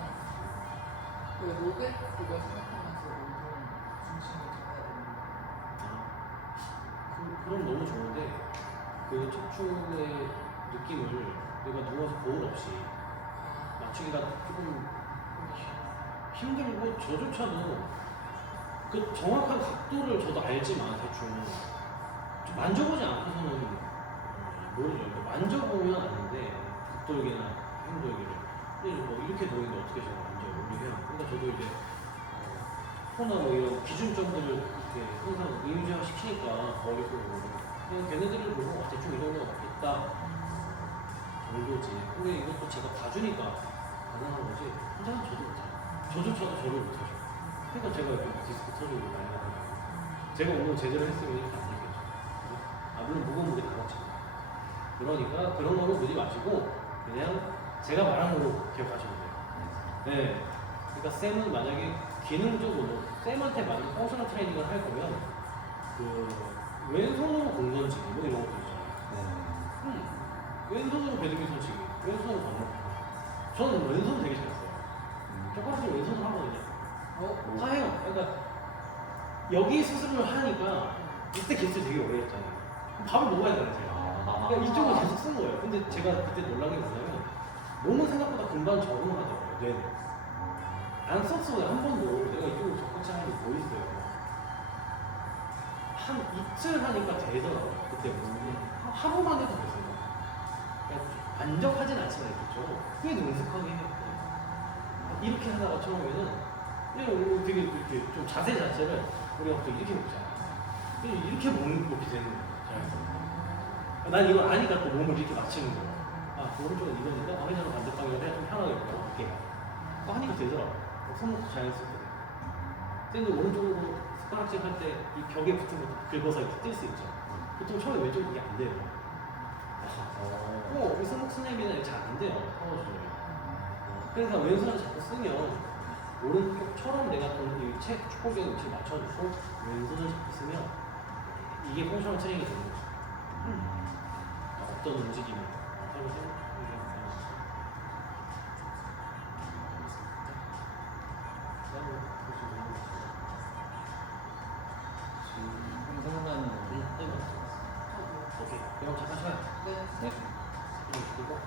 그 로벳 그걸 생각하면서 운동 중심을 잡아야 됩니다. 그럼 너무 좋은데 그 척추의 느낌을 내가 누워서 거울 없이 맞추기가 조금 힘들고 저조차도 그 정확한 각도를 저도 알지만 대충 좀 만져보지 않고서는 모르죠. 만져보면 아는데 극돌기나 힘돌기를 근데 뭐 이렇게 보이는데 어떻게 제가 만져요? 그러니까 저도 이제 코나 뭐 이런 기준점들을 이렇게 항상 이미지화 시키니까 머릿속으로 그냥 걔네들을 보고 대충 이런 거 있다 정도지. 근데 이것도 제가 봐주니까 가능한 거지 혼자는 저도 못해요. 저조차도 저를 못하죠. 그러니까 제가 이렇게 디스크 터지고 날아가고 제가 오늘 제대로 했으면 이렇게 안 되겠죠. 물론 무거운 무게 다 먹지만 그러니까 그런 거는 보지 마시고 그냥 제가 말한 거로 기억하시면 돼요. 네. 그러니까 쌤은 만약에 기능적으로 쌤한테 만약 퍼스널 트레이닝을 할 거면 그 왼손으로 공 던지기 뭐 이런 것도 있잖아요. 왼손으로 배드민턴 치기, 왼손으로 밥 먹기. 저는 왼손 되게 잘했어요. 젓가락질 왼손으로 하거든요. 다 해요. 그러니까 여기 수술을 하니까 이때 개수 되게 오래 했잖아요. 밥을 먹어야 되는 제가. 그러니까 이쪽을 계속 쓴 거예요. 근데 제가 그때 놀란 게 뭐냐면 몸은 생각보다 금방 적응하더라고요. 뇌는. 안 썼어요. 한 번도 내가 이쪽으로 적극치 하는 게 뭐 있어요. 한 이틀 하니까 되더라고요. 그때 몸이. 하루만 해도 됐어요. 그러니까 만족하진 않지만 그렇죠. 꽤 능숙하게 해요. 이렇게 하다가 처음에는 그냥 되게 이렇게 좀 자세 자체를 우리가 또 이렇게 먹잖아요. 이렇게 먹게 되는 거예요. 난 이걸 아니까 또 몸을 이렇게 맞추는 거예요. 오른쪽은 이거니까 회전을 반대방향으로 해야 좀 편하겠구나. 이렇게 하니까 되더라고요. 손목도 자연스럽게 돼요. 쌤도 오른쪽으로 숟가락질 할 때 이 벽에 붙은 것도 긁어서 이렇게 뜰 수 있죠. 보통 처음에 왼쪽 그게 안 돼요. 이 손목 스냅이나 잘 안 돼요. 그러니까 왼손을 자꾸 쓰면 오른쪽처럼 내가 이 축구적인 위치를 맞춰주고 왼손을 자꾸 쓰면 이게 포지셔널 트레이닝이 되는 거죠. 어떤 움직임을 서로 생각나는 거. 오케이. 그럼 잠깐 쉬어요. 네. 네. 그리고